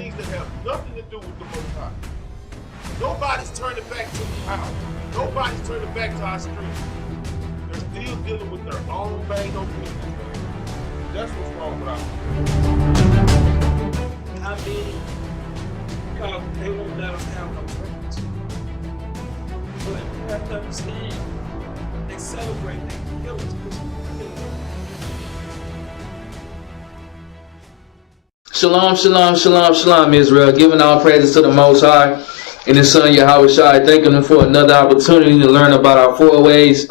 things that have nothing to do with the Most High. Nobody's turning back to the house. Nobody's turning back to our streets. They're still dealing with their own bang on business. That's what's wrong with our people. I mean, because they won't let us have no friends. But you have to understand, they celebrate, they kill us. Shalom, shalom, shalom, shalom, Israel. Giving all praises to the Most High and His Son, Yahweh Shai. Thanking Him for another opportunity to learn about our four ways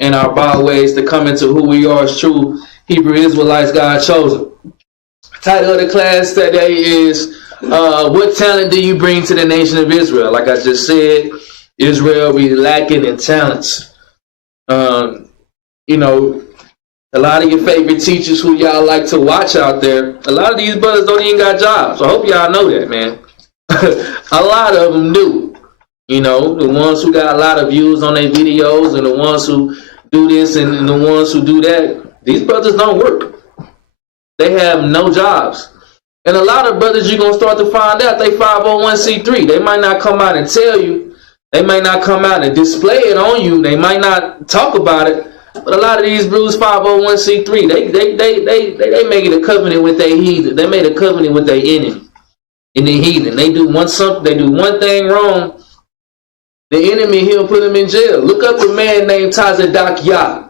and our byways to come into who we are as true Hebrew Israelites, God chosen. Title of the class today is, what talent do you bring to the nation of Israel? Like I just said, Israel, we lacking in talents. A lot of your favorite teachers who y'all like to watch out there, a lot of these brothers don't even got jobs. I hope y'all know that, man. A lot of them do. You know, the ones who got a lot of views on their videos and the ones who do this and the ones who do that, these brothers don't work. They have no jobs. And a lot of brothers you're going to start to find out they 501c3. They might not come out and tell you. They might not come out and display it on you. They might not talk about it. But a lot of these brews 501c3, they make it a covenant with their heathen. They made a covenant with their enemy and the heathen. They do one thing wrong, the enemy, he'll put them in jail. Look up a man named Tazadak Yah,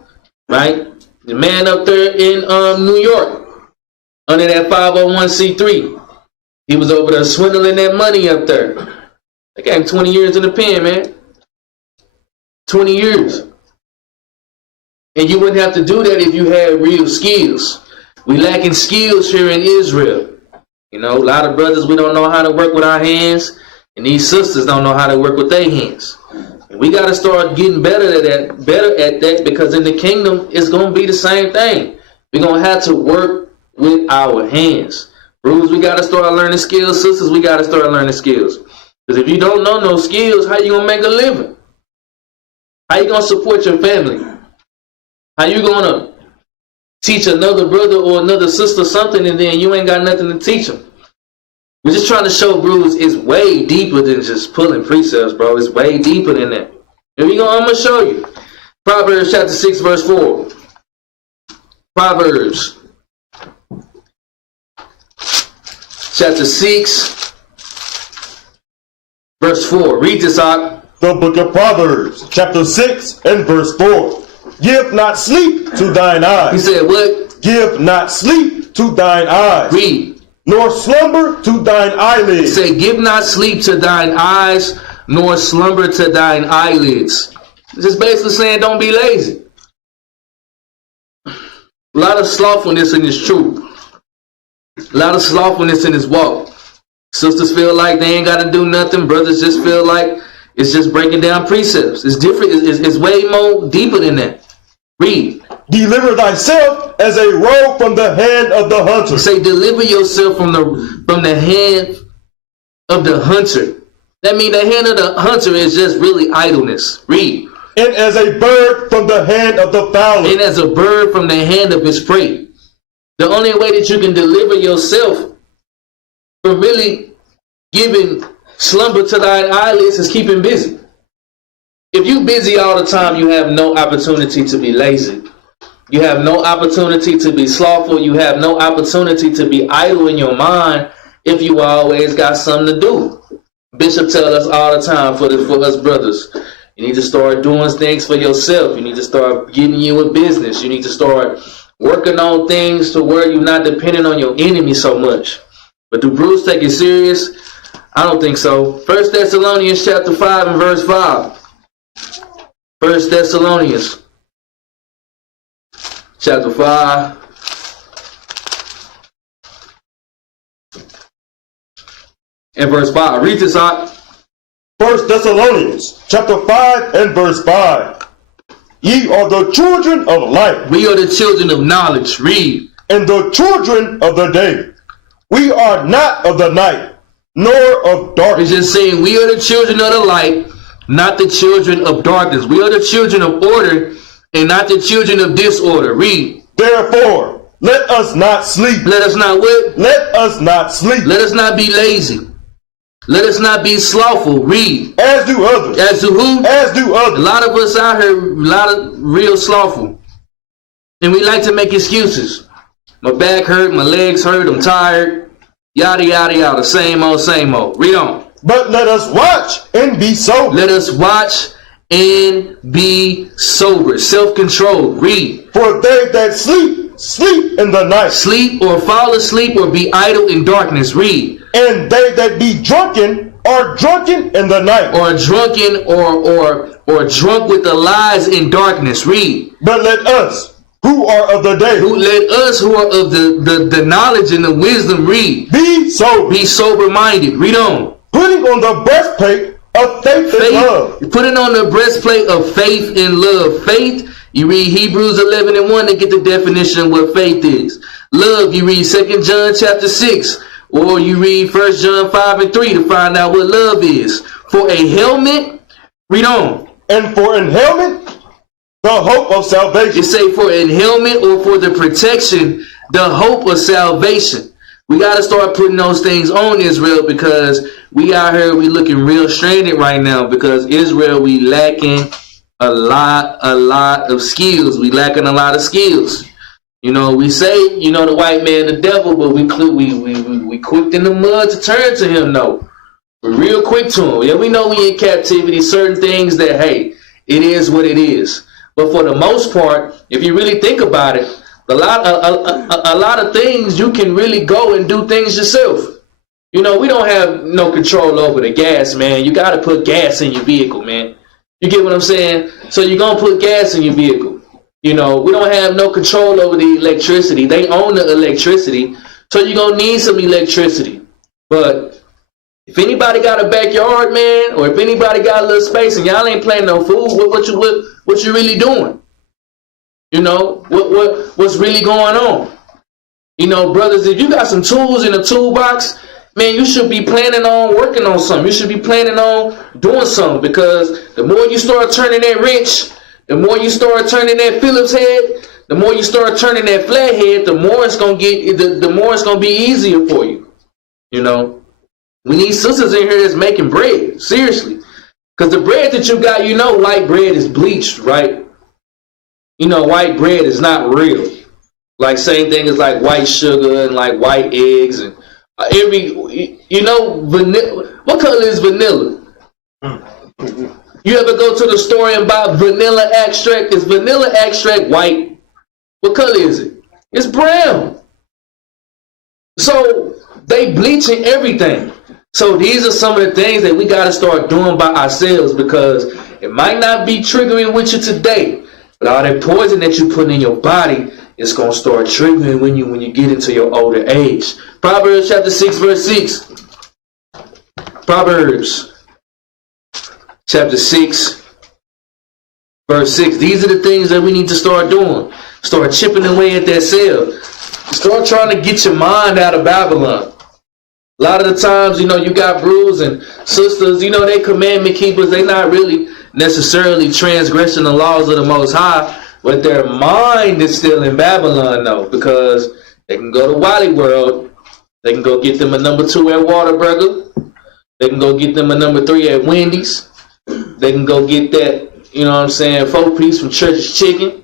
right? The man up there in New York under that 501c3. He was over there swindling that money up there. They gave him 20 years in the pen, man. 20 years. And you wouldn't have to do that if you had real skills. We lacking skills here in Israel. You know, a lot of brothers, we don't know how to work with our hands. And these sisters don't know how to work with their hands. And we got to start getting better at that, because in the kingdom, it's going to be the same thing. We're going to have to work with our hands. Bruce, we got to start learning skills. Sisters, we got to start learning skills. Because if you don't know no skills, how you going to make a living? How you going to support your family? How you going to teach another brother or another sister something and then you ain't got nothing to teach them? We're just trying to show, Bruce, it's way deeper than just pulling precepts, bro. It's way deeper than that. And I'm going to show you. Proverbs chapter 6, verse 4. Proverbs chapter 6, verse 4. Read this out. The book of Proverbs, chapter 6 and verse 4. Give not sleep to thine eyes. He said what? Give not sleep to thine eyes. Read. Nor slumber to thine eyelids. Say, give not sleep to thine eyes, nor slumber to thine eyelids. This is basically saying don't be lazy. A lot of slothfulness in this truth. A lot of slothfulness in this walk. Sisters feel like they ain't got to do nothing. Brothers just feel like it's just breaking down precepts. It's different. It's way more deeper than that. Read. Deliver thyself as a robe from the hand of the hunter. Say, deliver yourself from the hand of the hunter. That means the hand of the hunter is just really idleness. Read. And as a bird from the hand of the fowler. And as a bird from the hand of his prey. The only way that you can deliver yourself from really giving slumber to thine eyelids is keeping busy. If you busy all the time, you have no opportunity to be lazy. You have no opportunity to be slothful. You have no opportunity to be idle in your mind if you always got something to do. Bishop tells us all the time for us brothers, you need to start doing things for yourself. You need to start getting you a business. You need to start working on things to where you're not dependent on your enemy so much. But do Bruce take it serious? I don't think so. 1 Thessalonians chapter 5 and verse 5. 1 Thessalonians chapter 5 and verse 5. Read this out. 1 Thessalonians chapter 5 and verse 5. Ye are the children of light. We are the children of knowledge. Read. And the children of the day. We are not of the night, nor of darkness. It's just saying we are the children of the light, not the children of darkness. We are the children of order and not the children of disorder. Read. Therefore, Let us not sleep. Let us not what? Let us not sleep. Let us not be lazy. Let us not be slothful. Read. As do others. As to who? As do A others. lot of us out here, a lot of real slothful. And we like to make excuses. My back hurt, my legs hurt, I'm tired. Yada, yada, yada. Same old, same old. Read on. But let us watch and be sober. Let us watch and be sober. Self-controlled. Read. For they that sleep, sleep in the night. Sleep or fall asleep or be idle in darkness. Read. And they that be drunken are drunken in the night. Or drunken or drunk with the lies in darkness. Read. But let us, who are of the day, Let us who are of the knowledge and the wisdom, read. be sober. Be sober-minded. Read on. Putting on the breastplate of faith and love. Putting on the breastplate of faith and love. Faith, you read Hebrews 11:1 to get the definition of what faith is. Love, you read 2 John chapter 6. Or you read 1 John 5:3 to find out what love is. For a helmet, read on. And for an helmet, the hope of salvation. It say for an helmet or for the protection, the hope of salvation. We got to start putting those things on Israel, because we out here, we looking real stranded right now, because Israel, we lacking a lot of skills. We lacking a lot of skills. You know, we say, you know, the white man, the devil, but we quick in the mud to turn to him, though. We're real quick to him. Yeah, we know we in captivity, certain things that, hey, it is what it is. But for the most part, if you really think about it, a lot of things you can really go and do things yourself. You know, we don't have no control over the gas, man. You got to put gas in your vehicle, man. You get what I'm saying? So you're going to put gas in your vehicle. You know, we don't have no control over the electricity. They own the electricity. So you're going to need some electricity. But if anybody got a backyard, man, or if anybody got a little space and y'all ain't planting no food, what you really doing? You know, what's really going on? You know, brothers, if you got some tools in a toolbox, man, you should be planning on working on something. You should be planning on doing something, because the more you start turning that wrench, the more you start turning that Phillips head, the more you start turning that flathead, the more it's gonna get, the more it's gonna be easier for you. You know, we need sisters in here that's making bread, seriously, because the bread that you got, you know, white bread is bleached, right? You know, white bread is not real. Like same thing as like white sugar and like white eggs and you know, vanilla. What color is vanilla? You ever go to the store and buy vanilla extract? Is vanilla extract white? What color is it? It's brown. So they bleaching everything. So these are some of the things that we got to start doing by ourselves, because it might not be triggering with you today, but all that poison that you put in your body, it's going to start triggering when you get into your older age. Proverbs chapter 6 verse 6. Proverbs chapter 6 verse 6. These are the things that we need to start doing. Start chipping away at that cell. Start trying to get your mind out of Babylon. A lot of the times, you know, you got brews and sisters, you know, they commandment keepers. They not really necessarily transgressing the laws of the Most High, but their mind is still in Babylon, though, because they can go to Wally World. They can go get them a number 2 at Whataburger. They can go get them a number 3 at Wendy's. They can go get that, you know what I'm saying, 4-piece from Church's Chicken.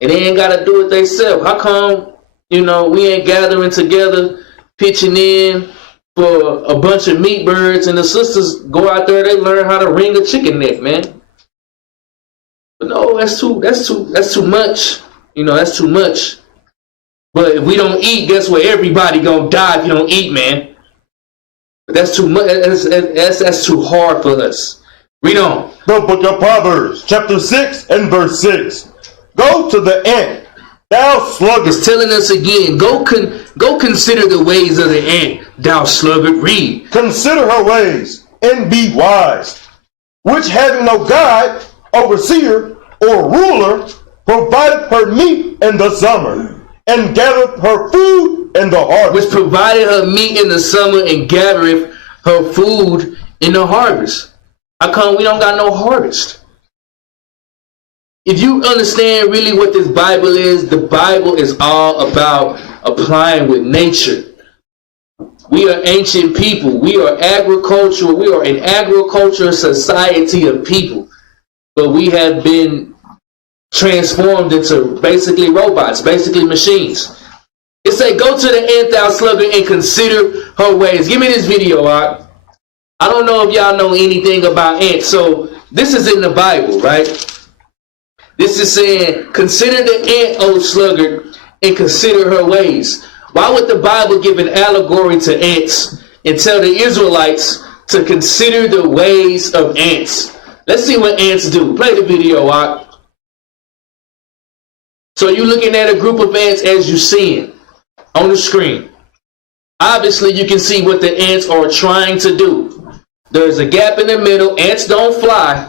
And they ain't got to do it themselves. How come, you know, we ain't gathering together, pitching in for a bunch of meat birds, and the sisters go out there, they learn how to wring a chicken neck, man? But no, that's too much. You know, that's too much. But if we don't eat, guess what? Everybody gonna die if you don't eat, man. But that's too much. That's too hard for us. Read on. The book of Proverbs, chapter 6 and verse 6. Go to the ant, thou sluggard. It's telling us again, go consider the ways of the ant, thou sluggard. Read. Consider her ways, and be wise, which having no guide, overseer, or ruler, provided her meat in the summer, and gathered her food in the harvest. Which provided her meat in the summer, and gathereth her food in the harvest. How come we don't got no harvest? if you understand really what this Bible is, the Bible is all about applying with nature. We are ancient people. We are agricultural. We are an agricultural society of people. But we have been transformed into basically robots, basically machines. It say, go to the ant, thou sluggard, and consider her ways. Give me this video, I don't know if y'all know anything about ants. So this is in the Bible, right? This is saying, consider the ant, O sluggard, and consider her ways. Why would the Bible give an allegory to ants and tell the Israelites to consider the ways of ants? Let's see what ants do. Play the video, Art. So you're looking at a group of ants as you see it on the screen. Obviously, you can see what the ants are trying to do. There's a gap in the middle. Ants don't fly,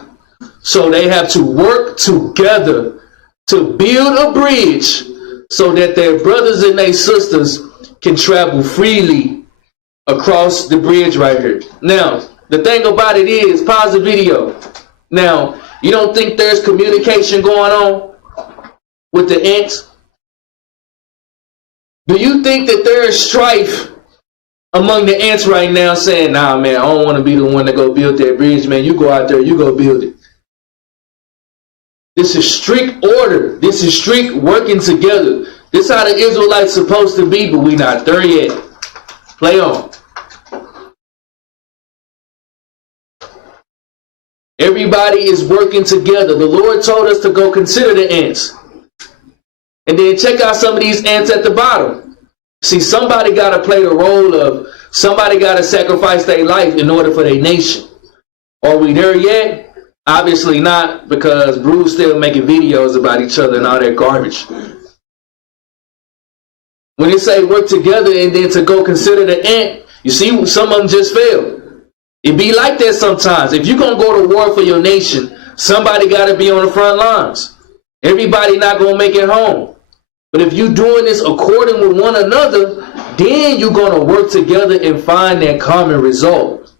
so they have to work together to build a bridge so that their brothers and their sisters can travel freely across the bridge right here. Now, the thing about it is, pause the video. Now, you don't think there's communication going on with the ants? Do you think that there is strife among the ants right now saying, nah, man, I don't want to be the one to go build that bridge, man. You go out there, you go build it. This is strict order. This is strict working together. This is how the Israelites supposed to be, but we not there yet. Play on. Everybody is working together. The Lord told us to go consider the ants. And then check out some of these ants at the bottom. See, somebody got to play the role of, somebody got to sacrifice their life in order for their nation. Are we there yet? Obviously not, because Bruce still making videos about each other and all that garbage. When it say work together and then to go consider the ant, you see some of them just fail. It be like that sometimes. If you're going to go to war for your nation, somebody got to be on the front lines. Everybody not going to make it home. But if you're doing this according with one another, then you're going to work together and find that common result.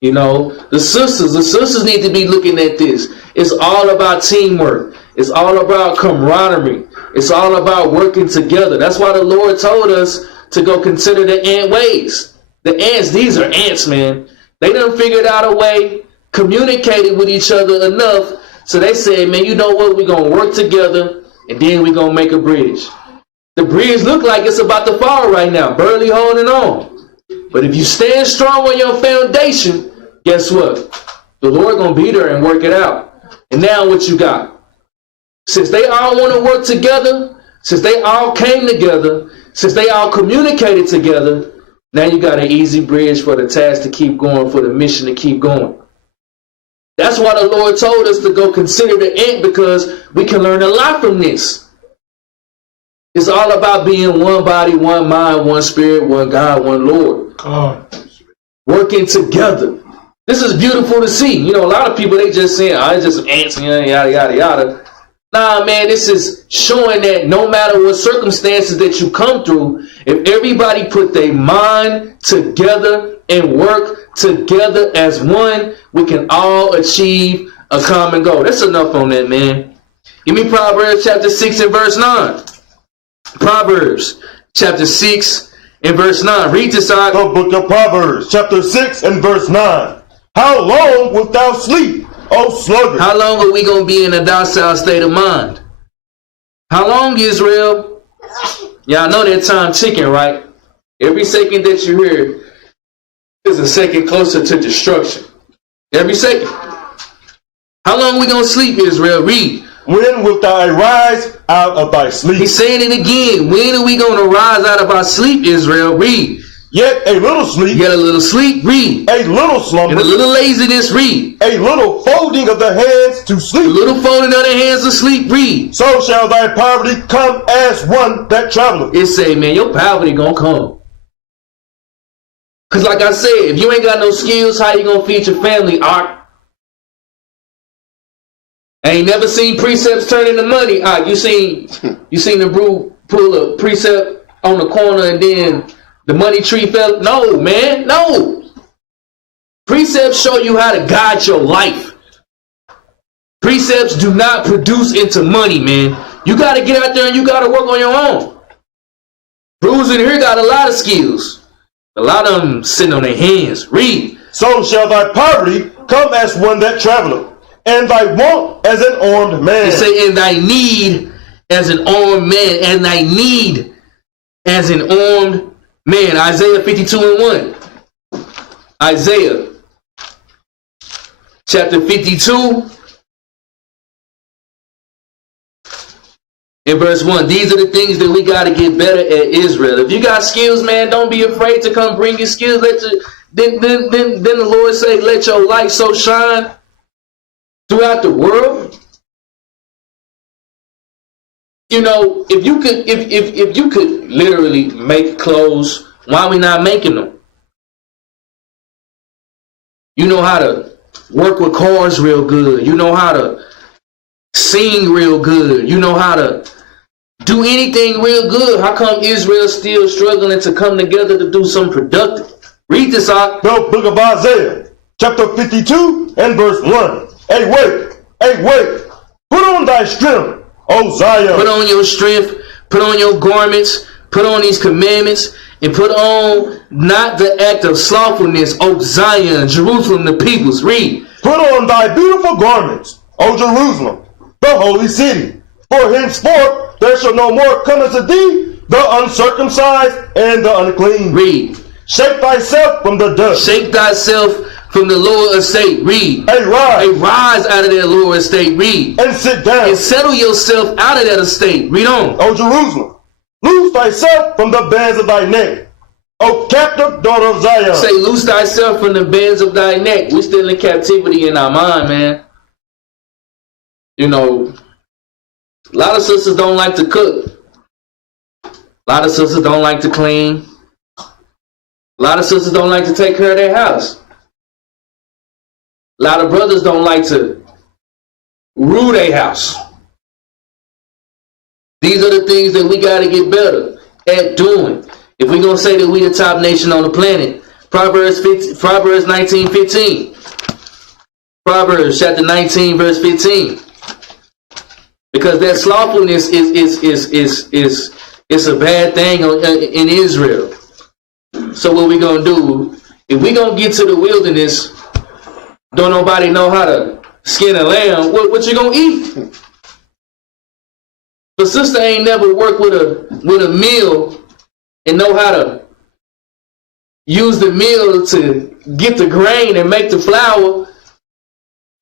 You know, the sisters need to be looking at this. It's all about teamwork. It's all about camaraderie. It's all about working together. That's why the Lord told us to go consider the ant ways. The ants, these are ants, man. They done figured out a way, communicated with each other enough, so they said, man, you know what? We're going to work together, and then we're going to make a bridge. The bridge look like it's about to fall right now, barely holding on. But if you stand strong on your foundation, guess what? The Lord going to be there and work it out. And now what you got? Since they all want to work together, since they all came together, since they all communicated together, now you got an easy bridge for the task to keep going, for the mission to keep going. That's why the Lord told us to go consider the ant, because we can learn a lot from this. It's all about being one body, one mind, one spirit, one God, one Lord. Working together. This is beautiful to see. You know, a lot of people, they just saying, oh, it's just ants, yada, yada, yada. Nah, man, this is showing that no matter what circumstances that you come through, if everybody put their mind together and work together as one, we can all achieve a common goal. That's enough on that, man. Give me Proverbs chapter 6 and verse 9. Proverbs chapter 6 and verse 9. Read this out. The book of Proverbs, chapter 6 and verse 9. How long wilt thou sleep, O sluggard? How long are we going to be in a docile state of mind? How long, Israel? Y'all know that time ticking, right? Every second that you hear is a second closer to destruction. Every second. How long we going to sleep, Israel? Read. When wilt thou arise out of thy sleep? He's saying it again. When are we going to rise out of our sleep, Israel? Read. Yet a little sleep. Get a little sleep. Read. A little slumber. And a little laziness. Read. A little folding of the hands to sleep. A little folding of the hands to sleep. Read. So shall thy poverty come as one that traveleth. It say, man, your poverty gonna come. Because like I said, if you ain't got no skills, how you gonna feed your family, Art? I ain't never seen precepts turn into money. You seen the brew pull a precept on the corner and then the money tree fell? No, man, no. Precepts show you how to guide your life. Precepts do not produce into money, man. You got to get out there and you got to work on your own. Bruce in here got a lot of skills. A lot of them sitting on their hands. Read. So shall thy poverty come as one that traveleth, and thy want as an armed man. They say, and thy need as an armed man, and thy need as an armed man. Isaiah 52:1. Isaiah chapter 52 in verse 1. These are the things that we got to get better at, Israel. If you got skills, man, don't be afraid to come bring your skills. Then the Lord say, let your light so shine throughout the world. You know, if you could literally make clothes, why are we not making them? You know how to work with cars real good. You know how to sing real good. You know how to do anything real good. How come Israel's still struggling to come together to do something productive? Read this out. The book of Isaiah, chapter 52 and verse 1. Hey, wait. Put on thy strength, O Zion. Put on your strength. Put on your garments. Put on these commandments. And put on not the act of slothfulness, O Zion, Jerusalem, the peoples. Read. Put on thy beautiful garments, O Jerusalem, the holy city. For henceforth there shall no more come unto thee the uncircumcised and the unclean. Read. Shake thyself from the dust. Shake thyself from the lower estate. Read. Arise out of that lower estate. Read. And sit down. And settle yourself out of that estate. Read on. O Jerusalem, loose thyself from the bands of thy neck. O captive daughter of Zion. Say, loose thyself from the bands of thy neck. We're still in captivity in our mind, man. You know, a lot of sisters don't like to cook. A lot of sisters don't like to clean. A lot of sisters don't like to take care of their house. A lot of brothers don't like to rule their house. These are the things that we got to get better at doing. If we're going to say that we the top nation on the planet, Proverbs 19:15. Proverbs chapter 19 verse 15. Because that slothfulness is a bad thing in Israel. So what we going to do, if we going to get to the wilderness, don't nobody know how to skin a lamb, what you going to eat? The sister ain't never worked with a mill and know how to use the mill to get the grain and make the flour.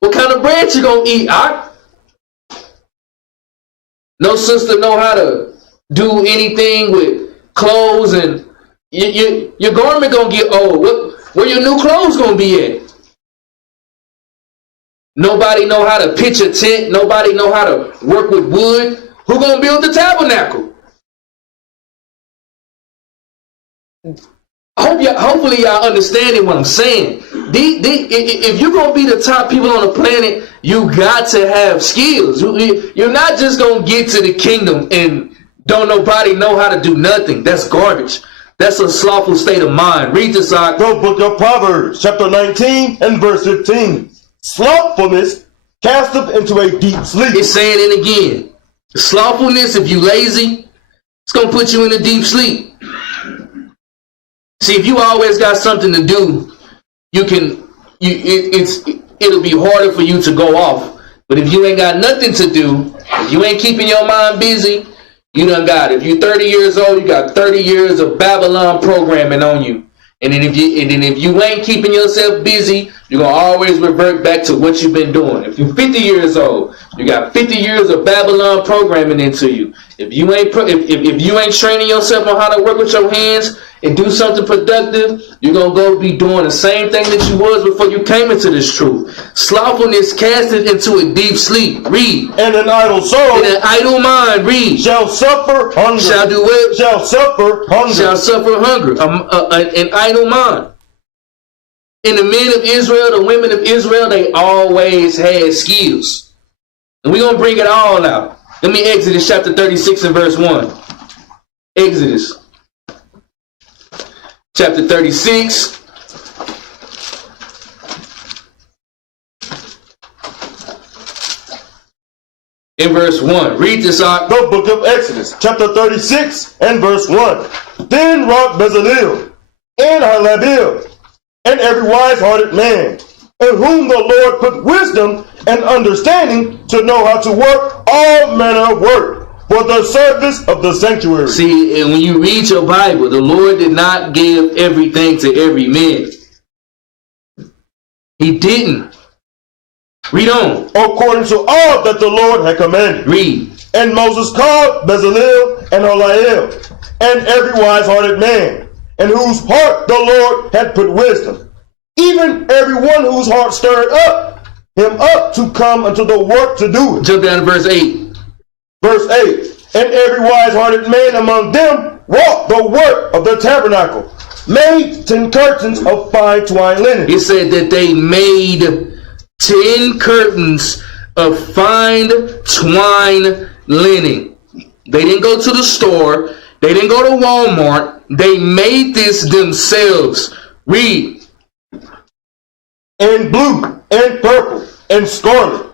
What kind of bread you going to eat? No sister know how to do anything with clothes, and your garment gonna get old. Where your new clothes gonna be at? Nobody know how to pitch a tent. Nobody know how to work with wood. Who gonna build the tabernacle? Hopefully y'all understanding what I'm saying. If you're gonna be the top people on the planet, you got to have skills. You're not just gonna get to the kingdom and don't nobody know how to do nothing. That's garbage. That's a slothful state of mind. Read this out. The book of Proverbs, chapter 19 and verse 15. Slothfulness casteth into a deep sleep. It's saying it again. Slothfulness, if you lazy, it's gonna put you in a deep sleep. See, if you always got something to do, it'll be harder for you to go off. But if you ain't got nothing to do, if you ain't keeping your mind busy, you done got it. If you're 30 years old, you got 30 years of Babylon programming on you. And then if you ain't keeping yourself busy, you're gonna always revert back to what you've been doing. If you're 50 years old, you got 50 years of Babylon programming into you. If you ain't training yourself on how to work with your hands and do something productive, you're gonna go be doing the same thing that you was before you came into this truth. Slothfulness casted into a deep sleep. Read. And an idle soul. And an idle mind. Read. Shall suffer hunger. Shall do what? Shall suffer hunger. Shall suffer hunger. An idle mind. And the men of Israel, the women of Israel, they always had skills. And we're going to bring it all out. Let me Exodus chapter 36 and verse 1. Exodus chapter 36. in verse 1. Read this out. The book of Exodus, chapter 36 and verse 1. Then wrought Bezalel and Aholiab, and every wise-hearted man, in whom the Lord put wisdom and understanding to know how to work all manner of work for the service of the sanctuary. See, and when you read your Bible, the Lord did not give everything to every man. He didn't. Read on. According to all that the Lord had commanded. Read. And Moses called Bezalel and Aholiab, and every wise-hearted man, in whose heart the Lord had put wisdom, even every one whose heart stirred him up to come unto the work to do it. Jump down to verse 8. Verse 8. And every wise-hearted man among them wrought the work of the tabernacle, made 10 curtains of fine twined linen. It said that they made 10 curtains of fine twine linen. They didn't go to the store. They didn't go to Walmart. They made this themselves. Read. And blue, and purple, and scarlet,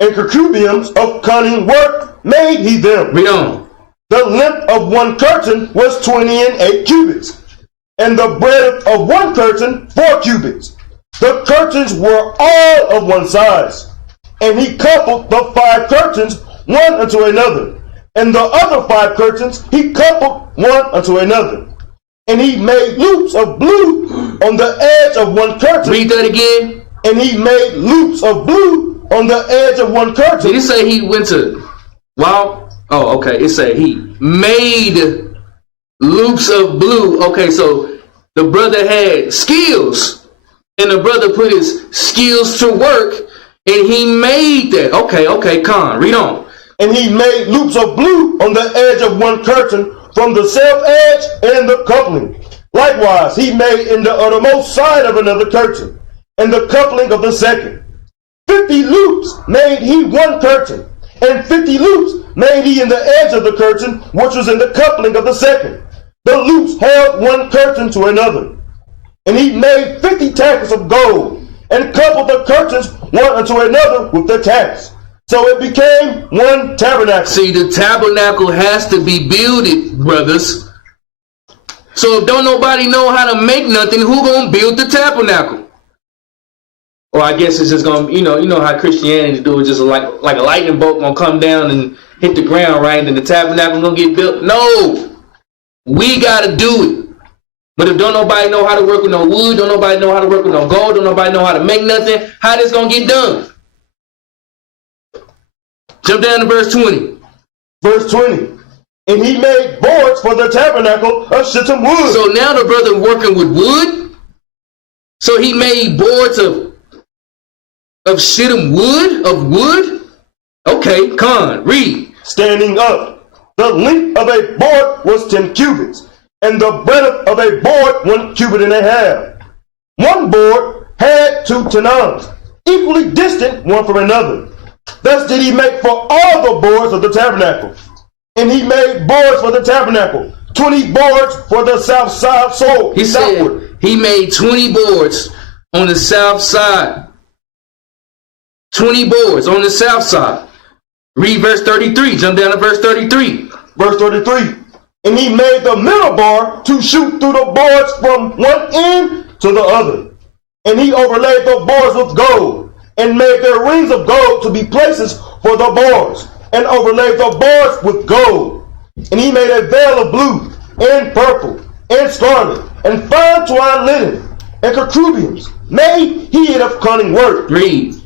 and cucubiums of cunning work made he them. Read on. The length of one curtain was 28 cubits, and the breadth of one curtain 4 cubits. The curtains were all of one size. And he coupled the 5 curtains one unto another, and the other 5 curtains he coupled one unto another. And he made loops of blue on the edge of one curtain. Read that again. And he made loops of blue on the edge of one curtain. Did it say he went to, wow? Oh, okay. It said he made loops of blue. Okay, so the brother had skills, and the brother put his skills to work, and he made that. Okay, Con, read on. And he made loops of blue on the edge of one curtain from the self edge and the coupling. Likewise, he made in the uttermost side of another curtain, and the coupling of the second. 50 loops made he one curtain, and 50 loops made he in the edge of the curtain, which was in the coupling of the second. The loops held one curtain to another. And he made 50 tackles of gold, and coupled the curtains one unto another with the tacks. So it became one tabernacle. See, the tabernacle has to be builded, brothers. So if don't nobody know how to make nothing, who gonna build the tabernacle? Or I guess it's just gonna, you know how Christianity do it, just like a lightning bolt gonna come down and hit the ground, right? And the tabernacle gonna get built. No, we gotta do it. But if don't nobody know how to work with no wood, don't nobody know how to work with no gold, don't nobody know how to make nothing, how this gonna get done? Jump down to verse 20. Verse 20. And he made boards for the tabernacle of shittim wood. So now the brother working with wood. So he made boards of shittim wood, of wood. Okay, Con, read. Standing up. The length of a board was 10 cubits, and the breadth of a board 1 cubit and a half. One board had 2 tenons, equally distant one from another. Thus did he make for all the boards of the tabernacle. And he made boards for the tabernacle, 20 boards for the south side. So he said he made 20 boards on the south side. 20 boards on the south side. Read verse 33. Jump down to verse 33. Verse 33. And he made the middle bar to shoot through the boards from one end to the other. And he overlaid the boards with gold, and made their rings of gold to be places for the bars, and overlaid the bars with gold. And he made a veil of blue, and purple, and scarlet, and fine twined linen, and cucubiums, made he it of cunning work. Read.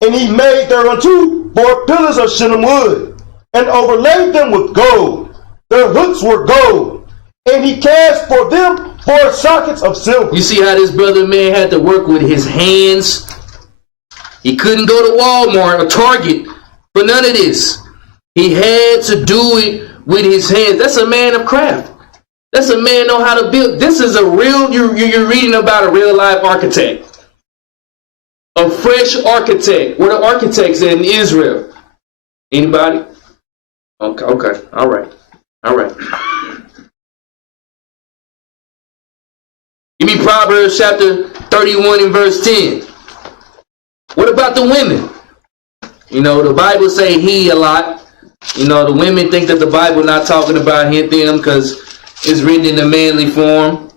And he made thereunto 4 pillars of shittim wood, and overlaid them with gold. Their hooks were gold, and he cast for them 4 sockets of silver. You see how this brother man had to work with his hands? He couldn't go to Walmart or Target for none of this. He had to do it with his hands. That's a man of craft. That's a man know how to build. This is a real, you're reading about a real life architect. A fresh architect. Where the architects in Israel? Anybody? Okay. All right. Give me Proverbs chapter 31 and verse 10. What about the women? You know, the Bible say he a lot. You know, the women think that the Bible not talking about them because it's written in a manly form.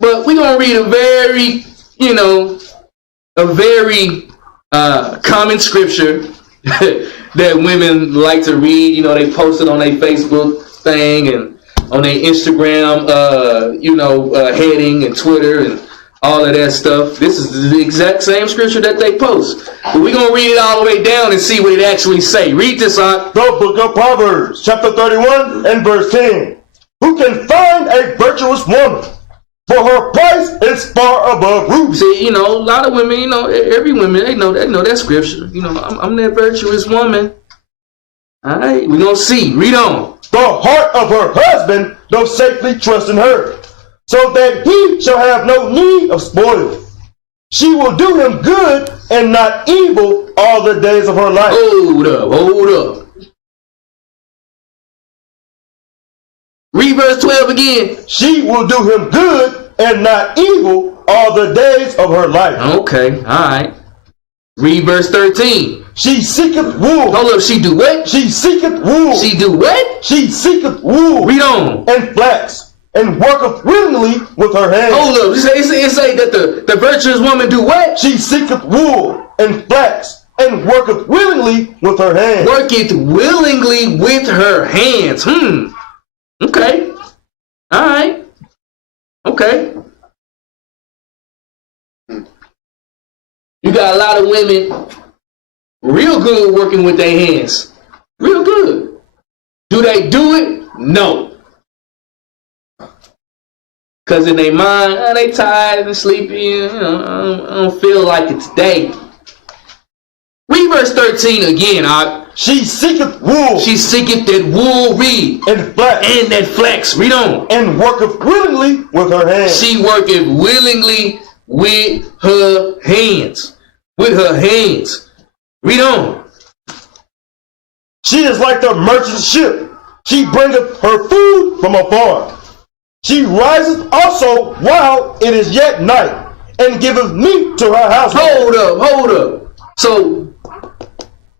But we're going to read a very, common scripture that women like to read. You know, they post it on their Facebook thing and on their Instagram, heading and Twitter and all of that stuff. This is the exact same scripture that they post. But we're going to read it all the way down and see what it actually say. Read this out. The book of Proverbs, chapter 31 and verse 10. Who can find a virtuous woman? For her price is far above rubies. See, a lot of women, every woman, they know that scripture. I'm that virtuous woman. All right, we're going to see. Read on. The heart of her husband doth safely trust in her, so that he shall have no need of spoil. She will do him good and not evil all the days of her life. Hold up. Read verse 12 again. She will do him good and not evil all the days of her life. Okay, all right. Read verse 13. She seeketh wool. Hold up, she do what? She seeketh wool. She do what? She seeketh wool. Read on. And flax, and worketh willingly with her hands. Hold up, it say that the virtuous woman do what? She seeketh wool and flax, and worketh willingly with her hands. Worketh willingly with her hands. Okay. All right. Okay. You got a lot of women real good working with their hands. Real good. Do they do it? No. Because in their mind, they tired and sleepy. I don't feel like it today. Read verse 13 again, She seeketh wool. She seeketh that wool, read. And flax. And that flax, read on. And worketh willingly with her hands. She worketh willingly with her hands. With her hands. Read on. She is like the merchant ship. She bringeth her food from afar. She riseth also while it is yet night, and giveth meat to her household. Hold up. So,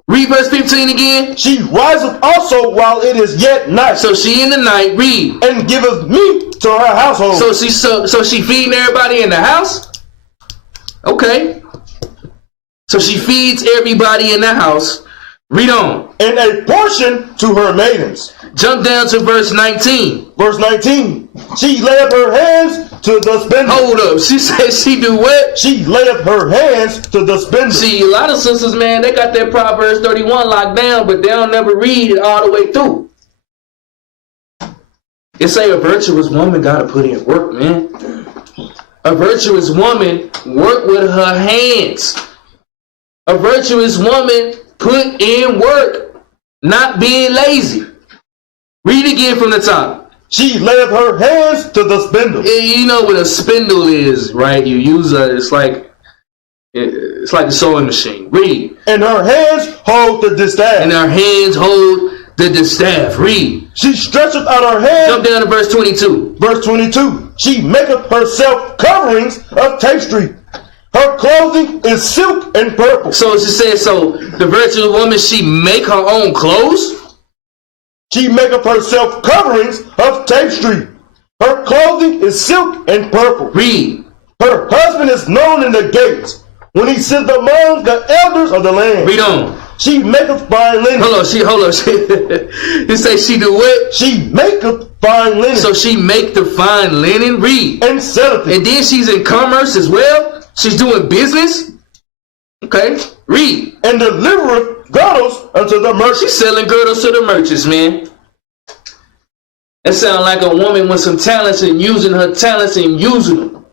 read verse 15 again. She riseth also while it is yet night. So she in the night, read. And giveth meat to her household. So she feeding everybody in the house? Okay. So she feeds everybody in the house. Read on. And a portion to her maidens. Jump down to verse 19. Verse 19. She layeth her hands to the spindle. Hold up. She said she do what? She layeth her hands to the spindle. See, a lot of sisters, man, they got their Proverbs 31 locked down, but they don't never read it all the way through. It say a virtuous woman got to put in work, man. A virtuous woman work with her hands. A virtuous woman put in work, not being lazy. Read again from the top. She layeth her hands to the spindle. You know what a spindle is, right? You use it's like a sewing machine. Read. And her hands hold the distaff. And her hands hold the distaff. Read. She stretcheth out her hands. Jump down to verse 22. Verse 22. She maketh herself coverings of tapestry. Her clothing is silk and purple. So she says, so the virtuous woman, she make her own clothes? She maketh herself coverings of tapestry. Her clothing is silk and purple. Read. Her husband is known in the gates, when he sitteth among the elders of the land. Read on. She maketh fine linen. Hold on. You say she do what? She maketh fine linen. So she make the fine linen. Read. And selleth it. And then she's in commerce as well? She's doing business? Okay. Read. And delivereth girdles unto the merchants. She's selling girdles to the merchants, man. That sounds like a woman with some talents and using her talents and using them.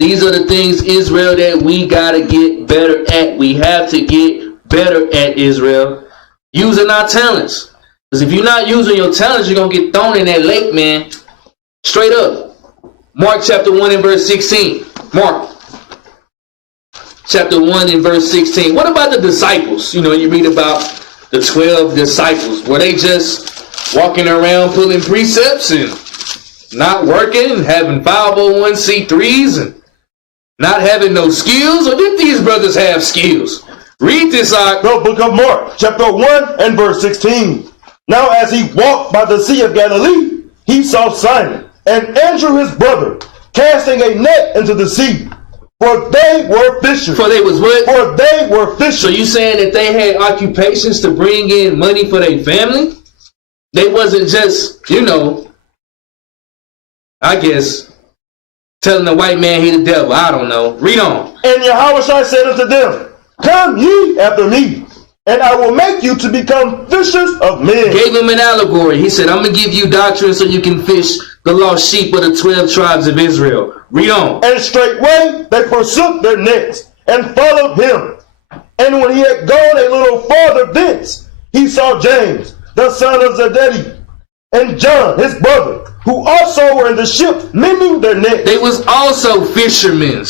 These are the things, Israel, that we got to get better at. We have to get better at, Israel. Using our talents. Because if you're not using your talents, you're going to get thrown in that lake, man. Straight up. Mark chapter 1 and verse 16. Mark chapter 1 and verse 16. What about the disciples? You read about the 12 disciples. Were they just walking around pulling precepts and not working and having 501c3s and not having no skills? Or did these brothers have skills? Read this, Art. The book of Mark, chapter 1 and verse 16. Now as he walked by the Sea of Galilee, he saw Simon and Andrew his brother casting a net into the sea, for they were fishers. For they was what? For they were fishers. So you saying that they had occupations to bring in money for their family? They wasn't just, I guess, telling the white man he the devil. I don't know. Read on. And Yahushua said unto them, Come ye after me, and I will make you to become fishers of men. Gave him an allegory. He said, I'm going to give you doctrine so you can fish the lost sheep of the 12 tribes of Israel. Read on. And straightway they forsook their nets and followed him. And when he had gone a little farther thence, he saw James, the son of Zebedee, and John, his brother, who also were in the ship mending their nets. They was also fishermen.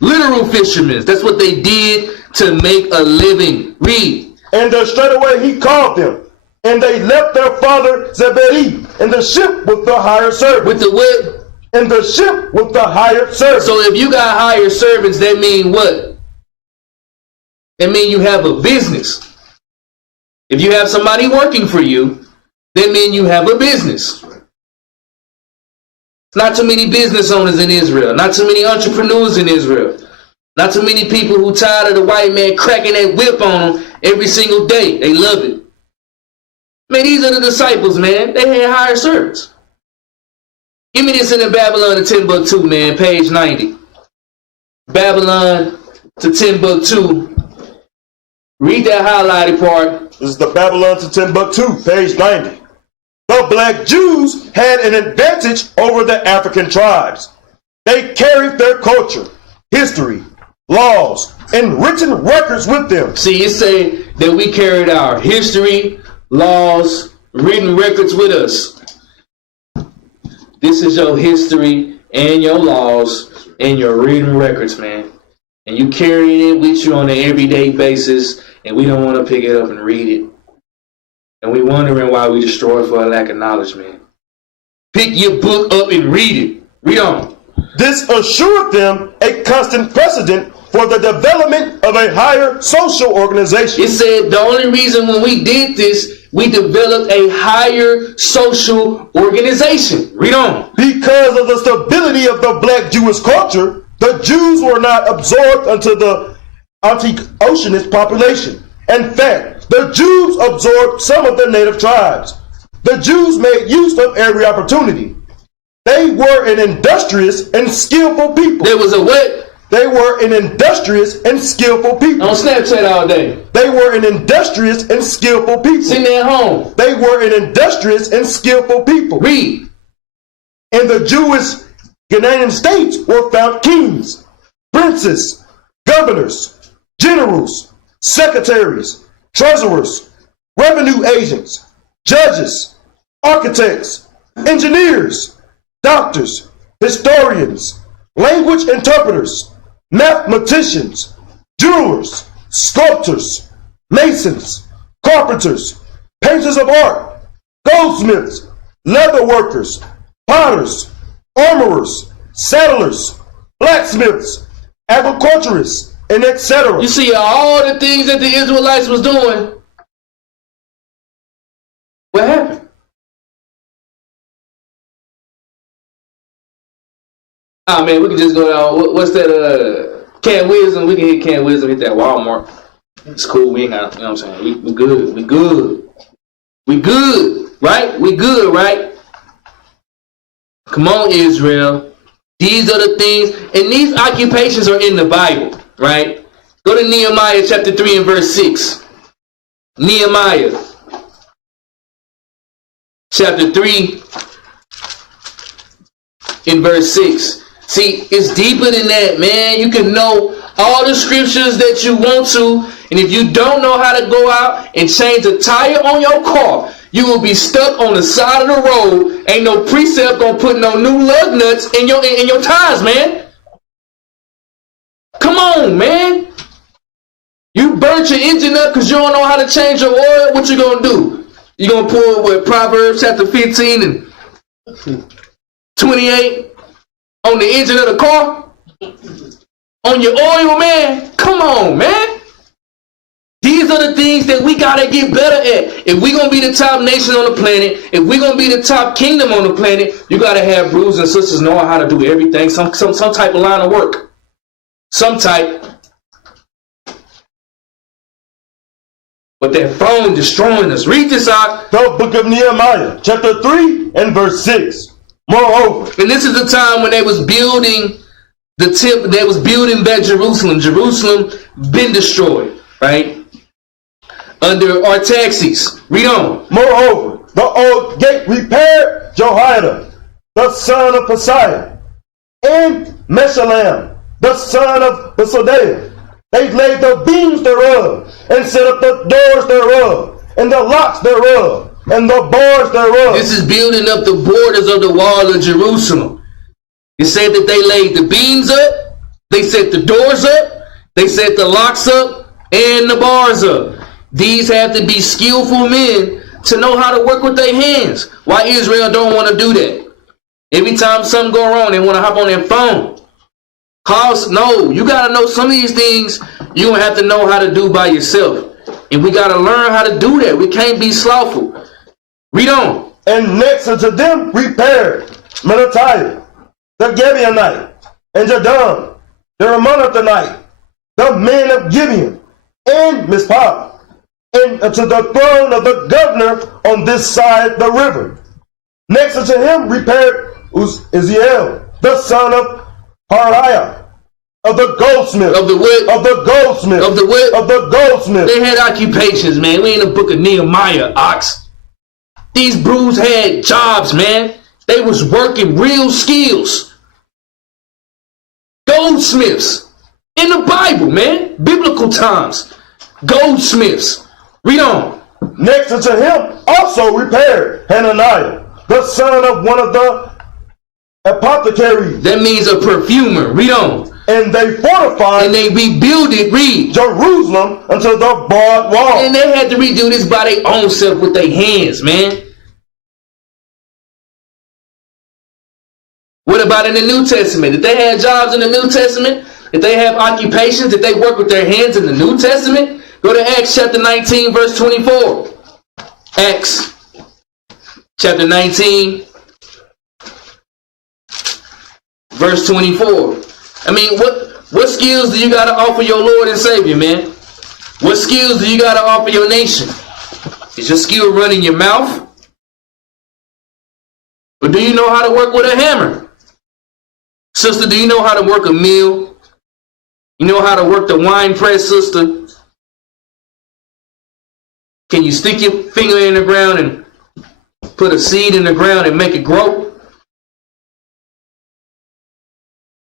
Literal fishermen. That's what they did to make a living. Read. And straightway he called them. And they left their father Zebedee in the ship with the hired servants. With the what? In the ship with the hired servants. So if you got hired servants, that mean what? That mean you have a business. If you have somebody working for you, that mean you have a business. Not too many business owners in Israel. Not too many entrepreneurs in Israel. Not too many people who tired of the white man cracking that whip on them every single day. They love it. Man, these are the disciples, man. They had hired servants. Give me this in the Babylon to Timbuktu, man. Page 90. Babylon to Timbuktu. Read that highlighted part. This is the Babylon to Timbuktu, page 90. The black Jews had an advantage over the African tribes. They carried their culture, history, laws, and written records with them. See, it say that we carried our history, laws, written records with us. This is your history and your laws and your written records, man. And you carrying it with you on an everyday basis, and we don't want to pick it up and read it. And we wondering why we destroy for a lack of knowledge, man. Pick your book up and read it. Read on. This assured them a constant precedent for the development of a higher social organization. It said the only reason when we did this, we developed a higher social organization. Read on. Because of the stability of the black Jewish culture, the Jews were not absorbed into the anti-oceanist population. In fact, the Jews absorbed some of the native tribes. The Jews made use of every opportunity. They were an industrious and skillful people. There was a what? They were an industrious and skillful people. On Snapchat all day. They were an industrious and skillful people. Sitting there at home. They were an industrious and skillful people. Read. In the Jewish Ghanaian states were found kings, princes, governors, generals, secretaries, treasurers, revenue agents, judges, architects, engineers, doctors, historians, language interpreters, mathematicians, jewelers, sculptors, masons, carpenters, painters of art, goldsmiths, leather workers, potters, armorers, saddlers, blacksmiths, agriculturists, and etc. You see all the things that the Israelites was doing. What happened? Ah, man, we can just go down. What's that? Camp Wisdom. We can hit Camp Wisdom, hit that Walmart. It's cool. We ain't got, you know what I'm saying? We good. We good. We good, right? We good, right? Come on, Israel. These are the things, and these occupations are in the Bible, right? Go to Nehemiah chapter 3 and verse 6. Nehemiah chapter 3 in verse 6. See, it's deeper than that, man. You can know all the scriptures that you want to, and if you don't know how to go out and change a tire on your car, you will be stuck on the side of the road. Ain't no precept gonna put no new lug nuts in your tires, man. Come on, man. You burnt your engine up because you don't know how to change your oil. What you gonna do? You gonna pull with Proverbs chapter 15 and 28 on the engine of the car? On your oil, man? Come on, man. These are the things that we got to get better at. If we're going to be the top nation on the planet, if we're going to be the top kingdom on the planet, you got to have brothers and sisters knowing how to do everything, some type of line of work. Some type. But that phone destroying us. Read this out. The book of Nehemiah, chapter 3 and verse 6. Moreover. And this is the time when they was building the temple. They was building back Jerusalem. Jerusalem been destroyed, right? Under Artaxerxes. Read on. Moreover, the old gate repaired Jehoiada, the son of Paseah, and Meshullam, the son of Besodeiah. They laid the beams thereof, and set up the doors thereof, and the locks thereof, and the bars thereof. This is building up the borders of the wall of Jerusalem. It said that they laid the beams up, they set the doors up, they set the locks up, and the bars up. These have to be skillful men to know how to work with their hands. Why Israel don't want to do that? Every time something go wrong, they want to hop on their phone. No, you got to know some of these things you don't have to know how to do by yourself. And we got to learn how to do that. We can't be slothful. Read on. And next unto them repaired Melatiah, the Gibeonite, and Jadon, the Ramonathonite, the men of Gibeon, and Mizpah, and unto the throne of the governor on this side the river. Next unto him repaired Uzziel, the son of Hariah, of the goldsmith. Of the what? Of the goldsmith. Of the what? Of the goldsmith. They had occupations, man. We in the book of Nehemiah, ox. These brews had jobs, man. They was working real skills. Goldsmiths. In the Bible, man. Biblical times. Goldsmiths. Read on. Next unto him also repaired Hananiah, the son of one of the apothecaries. That means a perfumer. Read on. And they fortified. And they rebuilt it. Read. Jerusalem unto the broad wall. And they had to redo this by their own self with their hands, man. What about in the New Testament? Did they have jobs in the New Testament? Did they have occupations? Did they work with their hands in the New Testament? Go to Acts chapter 19, verse 24. Acts chapter 19, verse 24. I mean, what skills do you got to offer your Lord and Savior, man? What skills do you got to offer your nation? Is your skill running your mouth? Or do you know how to work with a hammer? Sister, do you know how to work a mill? You know how to work the wine press, sister? Can you stick your finger in the ground and put a seed in the ground and make it grow?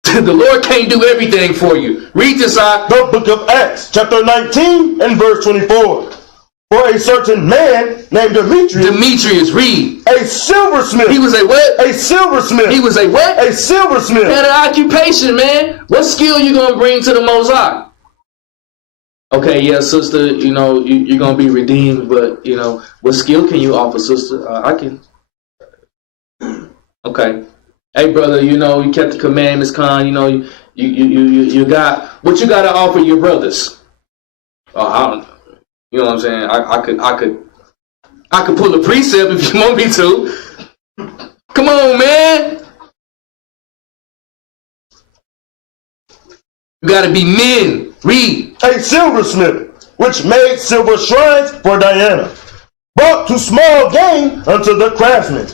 The Lord can't do everything for you. Read this out. The book of Acts, chapter 19 and verse 24. For a certain man named Demetrius, read. A silversmith. He was a what? A silversmith. He was a what? A silversmith. He had an occupation, man. What skill you going to bring to the Most High? Okay, yeah, sister, you know, you're going to be redeemed, but, you know, what skill can you offer, sister? I can. Okay. Hey, brother, you know, you kept the commandments, you know, you got, what you got to offer your brothers? You know what I'm saying? I could pull a precept if you want me to. Come on, man. You got to be men. Read. A silversmith, which made silver shrines for Diana, brought to small gain unto the craftsmen,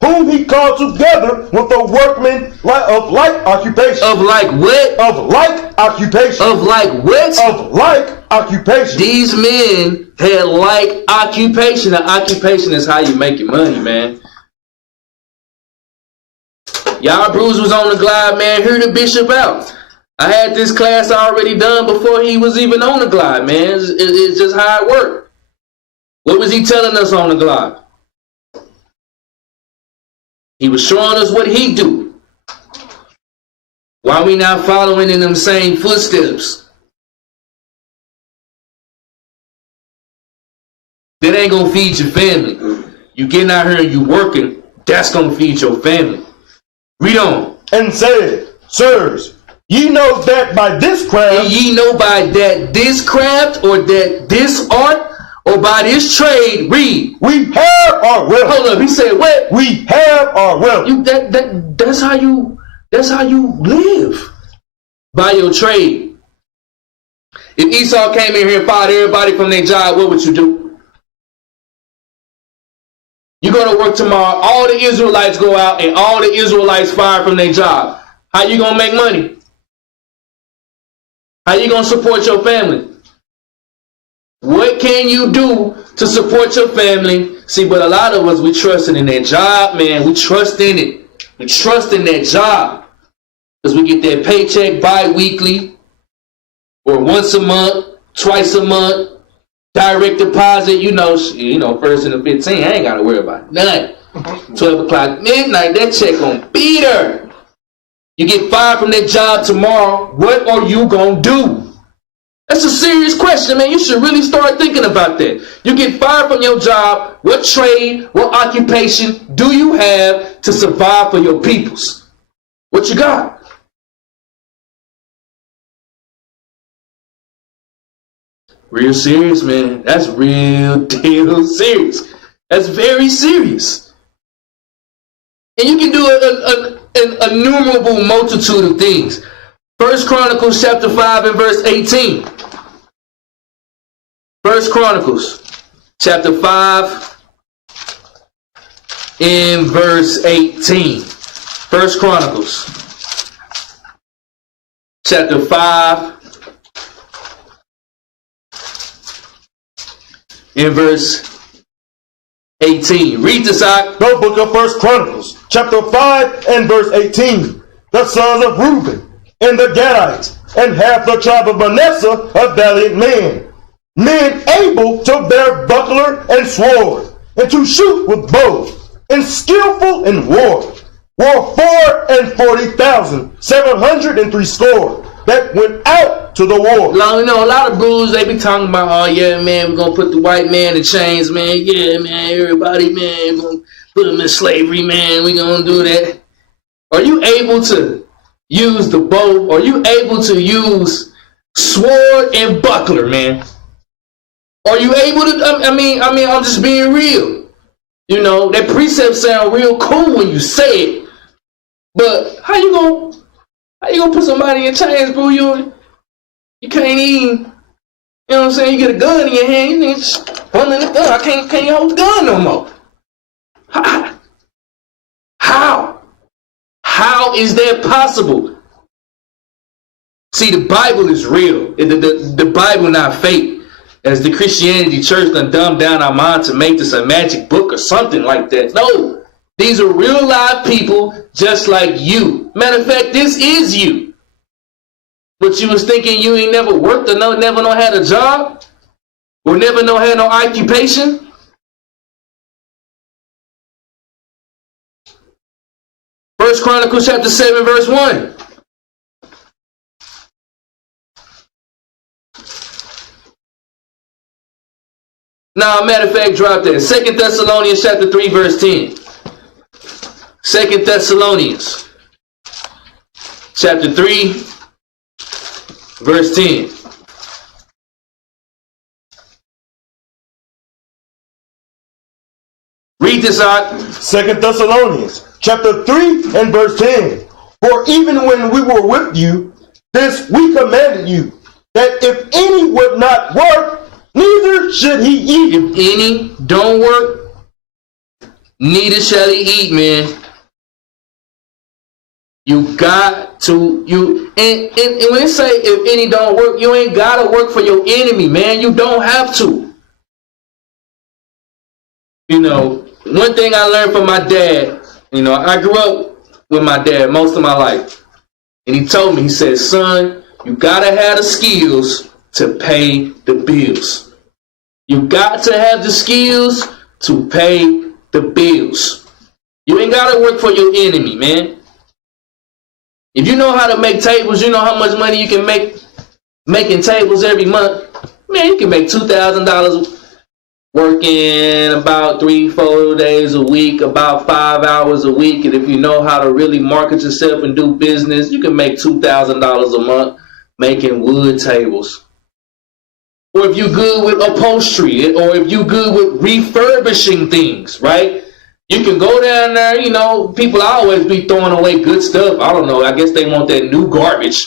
whom he called together with the workmen of like occupation. Of like what? Of like occupation. Of like what? Of like occupation. These men had like occupation. The occupation is how you make your money, man. Y'all Bruce was on the glide, man. Hear the bishop out. I had this class already done before he was even on the glide, man. It's just how it worked. What was he telling us on the glide? He was showing us what he do. Why we not following in them same footsteps? That ain't gonna feed your family. You getting out here and you working, that's gonna feed your family. Read on. And said, Sirs, Ye know that by this craft, And ye know by that this craft, or that this art, or by this trade, read. we have our wealth. Hold up, he said what? We have our wealth. That's how you live. By your trade. If Esau came in here and fired everybody from their job, what would you do? You go to work tomorrow, all the Israelites go out and all the Israelites fired from their job. How you gonna make money? How you gonna support your family? What can you do to support your family? See, but a lot of us, we trusting in that job, man. We trust in it. We trust in that job. Because we get that paycheck bi-weekly or once a month, twice a month, direct deposit. You know, first and the 15, I ain't got to worry about nothing. 12 o'clock midnight, that check gonna be there. You get fired from that job tomorrow, what are you gonna do? That's a serious question, man. You should really start thinking about that. You get fired from your job, what trade, what occupation do you have to survive for your peoples? What you got? Real serious, man. That's real deal serious. That's very serious. And you can do an innumerable multitude of things. 1 Chronicles chapter 5 and verse 18. 1 Chronicles chapter 5 in verse 18. 1 Chronicles chapter 5 in verse 18. Read this out. The book of 1 Chronicles, chapter 5 and verse 18. The sons of Reuben and the Gadites, and half the tribe of Manasseh, a valiant man, men able to bear buckler and sword, and to shoot with bows, and skillful in war. Were 440,703 that went out to the war. You know, a lot of brews, they be talking about, oh yeah, man, we're gonna put the white man in chains, man. Yeah, man, everybody, man, we're gonna put them in slavery, man. We're gonna do that. Are you able to use the bow? Are you able to use sword and buckler, man? Are you able to? I mean, I'm just being real. You know, that precept sound real cool when you say it, but how you gonna put somebody in chains, bro? You can't even. You know what I'm saying? You get a gun in your hand, you just holding the gun. I can't hold the gun no more. How is that possible? See, the Bible is real. The Bible not fake. As the Christianity church done dumbed down our mind to make this a magic book or something like that. No, these are real live people just like you. Matter of fact, this is you. But you was thinking you ain't never worked or never had a job? Or never had no occupation? First Chronicles chapter 7 verse 1. Now, matter of fact, drop that. 2 Thessalonians chapter 3 verse 10. 2 Thessalonians chapter 3 verse 10. Read this out. 2 Thessalonians chapter 3 and verse 10. For even when we were with you, this we commanded you, that if any would not work, neither should he eat. If any don't work, neither shall he eat, man. You got to, and when they say if any don't work, you ain't gotta work for your enemy, man. You don't have to. You know, one thing I learned from my dad, you know, I grew up with my dad most of my life. And he told me, he said, son, you gotta have the skills to pay the bills. You got to have the skills to pay the bills. You ain't gotta work for your enemy, man. If you know how to make tables, you know how much money you can make making tables every month. Man, you can make $2,000 working about 3-4 days a week, about 5 hours a week. And if you know how to really market yourself and do business, you can make $2,000 a month making wood tables. Or if you're good with upholstery, or if you're good with refurbishing things, right? You can go down there, you know, people always be throwing away good stuff. I don't know, I guess they want that new garbage.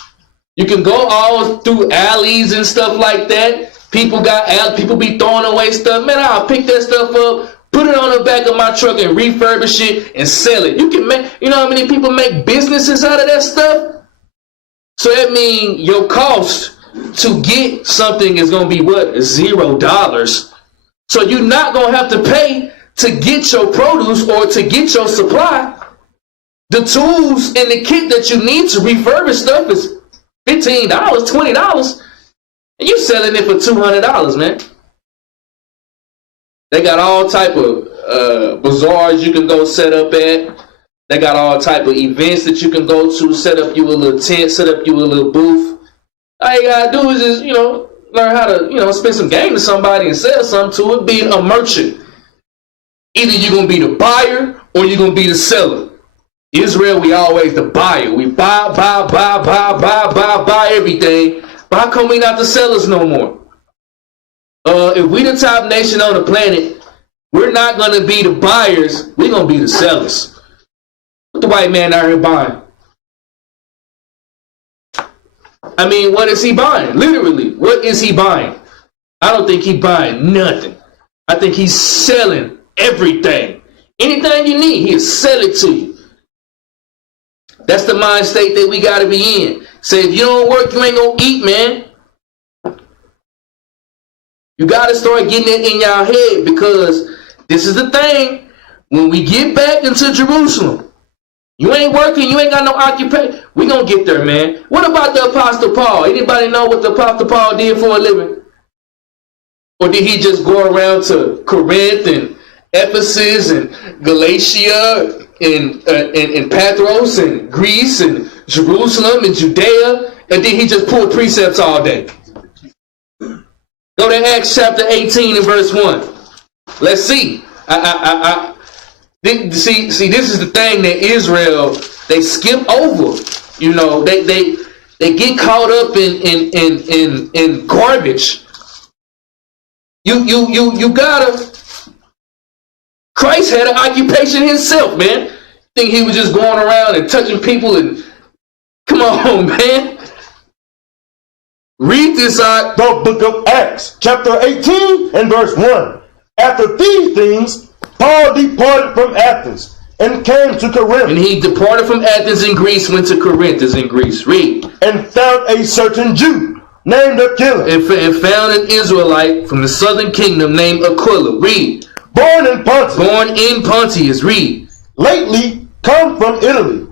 You can go all through alleys and stuff like that. People be throwing away stuff. Man, I'll pick that stuff up, put it on the back of my truck and refurbish it and sell it. You can make, you know how many people make businesses out of that stuff? So that means your cost to get something is going to be what? $0. So you're not going to have to pay to get your produce or to get your supply. The tools and the kit that you need to refurbish stuff is $15, $20. And you selling it for $200, man. They got all type of bazaars you can go set up at. They got all type of events that you can go to, set up you a little tent, set up you a little booth. All you gotta do is just, you know, learn how to, you know, spend some game to somebody and sell something to it, being a merchant. Either you're going to be the buyer or you're going to be the seller. Israel, we always the buyer. We buy everything. But how come we not the sellers no more? If we the top nation on the planet, we're not going to be the buyers. We're going to be the sellers. What the white man out here buying? I mean, what is he buying? Literally, what is he buying? I don't think he's buying nothing. I think he's selling everything. Anything you need, he'll sell it to you. That's the mind state that we got to be in. Say, if you don't work, you ain't going to eat, man. You got to start getting it in your head, because this is the thing. When we get back into Jerusalem, you ain't working, you ain't got no occupation. We going to get there, man. What about the Apostle Paul? Anybody know what the Apostle Paul did for a living? Or did he just go around to Corinth and Ephesus and Galatia and Patros and Greece and Jerusalem and Judea, and then he just pulled precepts all day? Go to Acts chapter 18 and verse 1. Let's see. See, this is the thing that Israel, they skip over. You know, they get caught up in garbage. You gotta. Christ had an occupation himself, man. Think he was just going around and touching people and come on, man. Read this out. The book of Acts, chapter 18 and verse 1. After these things, Paul departed from Athens and came to Corinth. And he departed from Athens in Greece, went to Corinth in Greece. Read. And found a certain Jew named Aquila. And found an Israelite from the southern kingdom named Aquila. Read. Born in Pontus. Born in Pontus. Read. Lately come from Italy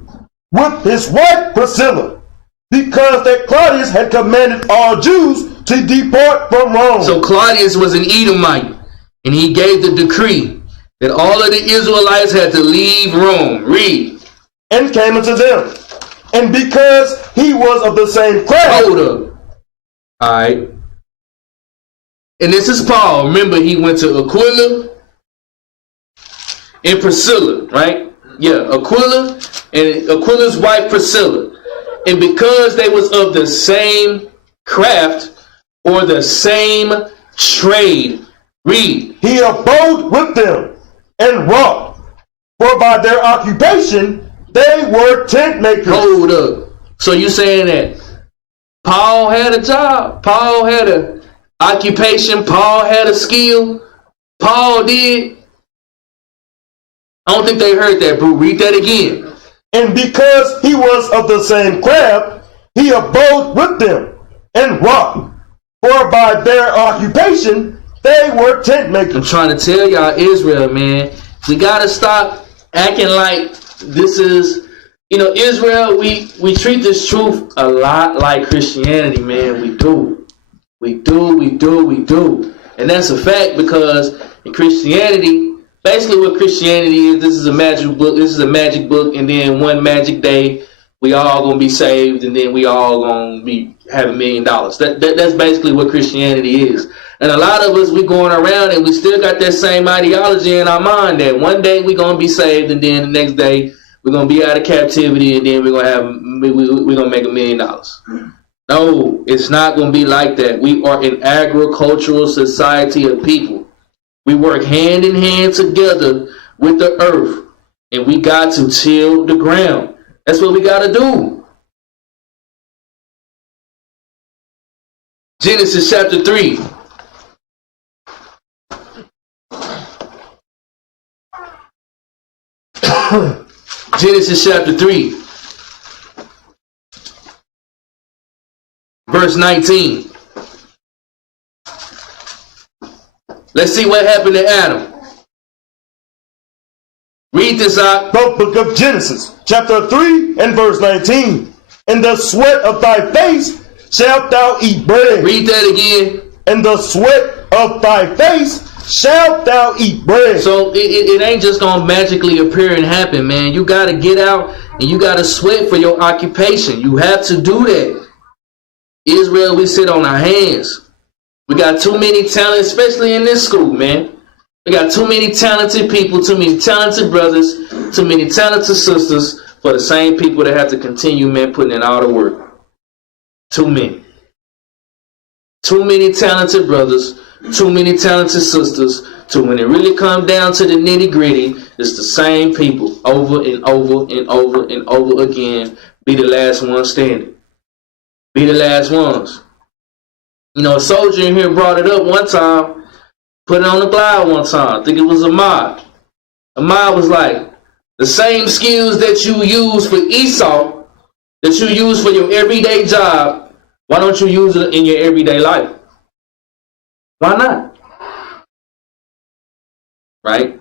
with his wife Priscilla, because that Claudius had commanded all Jews to depart from Rome. So Claudius was an Edomite, and he gave the decree that all of the Israelites had to leave Rome. Read. And came unto them. And because he was of the same crowd. Hold up. All right. And this is Paul. Remember, he went to Aquila and Priscilla, right? Yeah, Aquila and Aquila's wife Priscilla. And because they was of the same craft or the same trade, read. He abode with them and wrought, for by their occupation they were tent makers. Hold up. So you saying that Paul had a job, Paul had a occupation, Paul had a skill, Paul did? I don't think they heard that, bro. Read that again. And because he was of the same craft, he abode with them and wrought, for by their occupation they were tent makers. I'm trying to tell y'all, Israel, man, we gotta stop acting like this is, you know, Israel. We treat this truth a lot like Christianity, man. We do, and that's a fact, because in Christianity, basically what Christianity is, this is a magic book. This is a magic book, and then one magic day, we all gonna be saved, and then we all gonna be have $1 million. That's basically what Christianity is. And a lot of us, we going around and we still got that same ideology in our mind that one day we gonna be saved, and then the next day we're gonna be out of captivity, and then we're gonna make $1 million. No, it's not gonna be like that. We are an agricultural society of people. We work hand in hand together with the earth, and we got to till the ground. That's what we got to do. Genesis chapter 3. Genesis chapter 3. Verse 19. Let's see what happened to Adam. Read this out. The book of Genesis, chapter 3 and verse 19. In the sweat of thy face shalt thou eat bread. Read that again. In the sweat of thy face shalt thou eat bread. So it ain't just gonna magically appear and happen, man. You gotta get out and you gotta sweat for your occupation. You have to do that. Israel, we sit on our hands. We got too many talents, especially in this school, man. We got too many talented people, too many talented brothers, too many talented sisters for the same people that have to continue, man, putting in all the work. Too many. Too many talented brothers, too many talented sisters, to when it really comes down to the nitty gritty, it's the same people over and over and over and over again. Be the last one standing. Be the last ones. You know, a soldier in here brought it up one time, put it on the glide one time. I think it was Ahmad. Ahmad was like, the same skills that you use for Esau, that you use for your everyday job, why don't you use it in your everyday life? Why not? Right?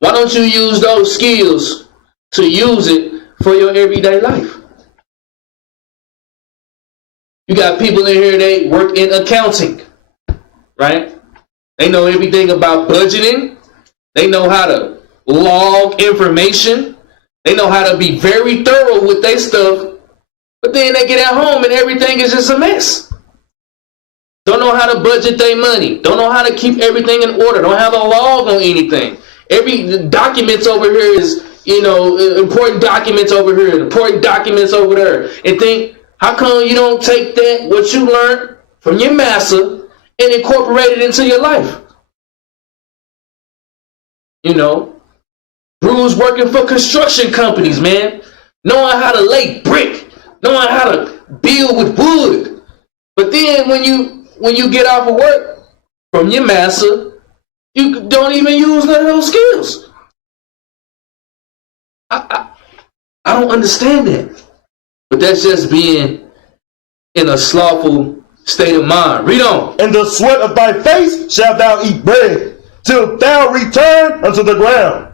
Why don't you use those skills to use it for your everyday life? You got people in here, they work in accounting, right? They know everything about budgeting. They know how to log information. They know how to be very thorough with their stuff. But then they get at home and everything is just a mess. Don't know how to budget their money. Don't know how to keep everything in order. Don't have a log on anything. Every documents over here is, important documents over here, important documents over there. And think, how come you don't take that, what you learned from your master, and incorporate it into your life? Bruce working for construction companies, man. Knowing how to lay brick. Knowing how to build with wood. But then when you get off of work from your master, you don't even use none of those skills. I don't understand that. But that's just being in a slothful state of mind. Read on. In the sweat of thy face shalt thou eat bread, till thou return unto the ground.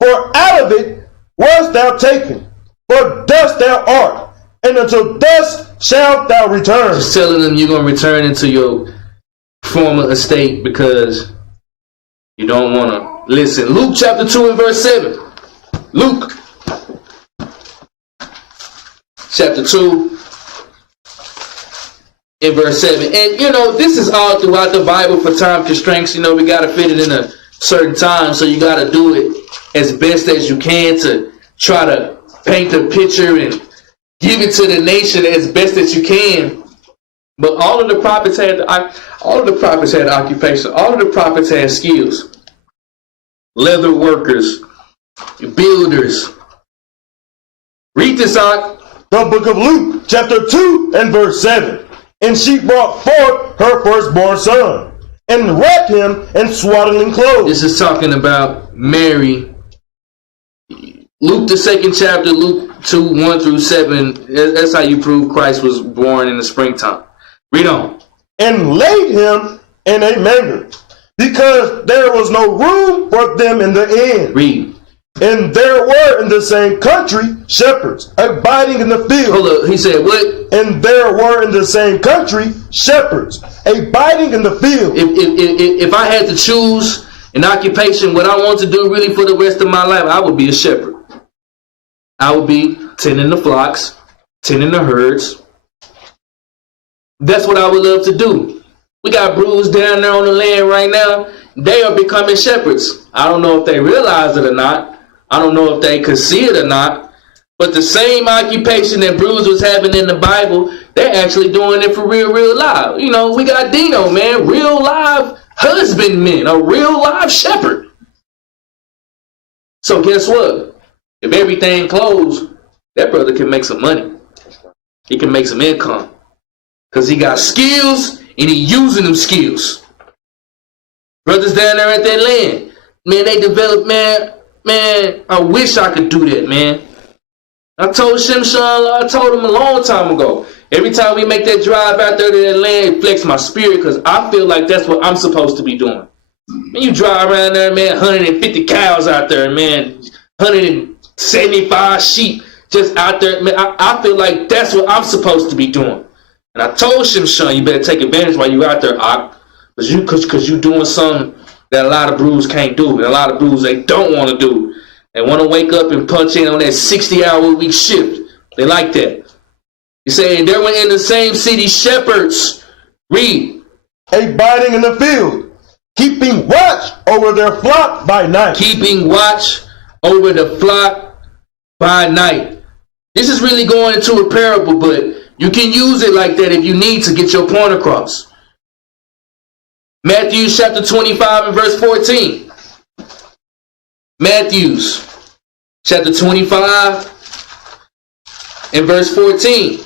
For out of it wast thou taken, for dust thou art, and unto dust shalt thou return. Just telling them you're going to return into your former estate because you don't want to listen. Luke chapter 2 and verse 7. Luke chapter 2 in verse 7. And this is all throughout the Bible for time constraints. We got to fit it in a certain time, so you got to do it as best as you can to try to paint the picture and give it to the nation as best as you can. But all of the prophets had occupation. All of the prophets had skills. Leather workers, builders. Read this out. The book of Luke, chapter 2 and verse 7. And she brought forth her firstborn son, and wrapped him in swaddling clothes. This is talking about Mary. Luke, the 2nd chapter, Luke 2, 1 through 7. That's how you prove Christ was born in the springtime. Read on. And laid him in a manger, because there was no room for them in the inn. Read. And there were in the same country shepherds abiding in the field. Hold up, he said what? And there were in the same country shepherds abiding in the field. If I had to choose an occupation, what I want to do really for the rest of my life, I would be a shepherd. I would be tending the flocks, tending the herds. That's what I would love to do. We got brews down there on the land right now. They are becoming shepherds. I don't know if they realize it or not. I don't know if they could see it or not. But the same occupation that brews was having in the Bible, they're actually doing it for real live. You know, we got Dino, man, real live husbandman, a real live shepherd. So guess what? If everything closed, that brother can make some money. He can make some income. Because he got skills and he using them skills. Brothers down there at that land, man, they developed, man, I wish I could do that, man. I told Shimshon, I told him a long time ago, every time we make that drive out there to that land, it flex my spirit because I feel like that's what I'm supposed to be doing. When you drive around there, man, 150 cows out there, man, 175 sheep just out there, man, I feel like that's what I'm supposed to be doing. And I told Shimshon, you better take advantage while you out there, because you doing something that a lot of brews can't do, and a lot of brews they don't want to do. They want to wake up and punch in on that 60-hour-a-week shift. They like that. You say, and they were in the same city, shepherds. Read. Abiding in the field, keeping watch over their flock by night. Keeping watch over the flock by night. This is really going into a parable, but you can use it like that if you need to get your point across. Matthew chapter 25 and verse 14. Matthew chapter 25 and verse 14.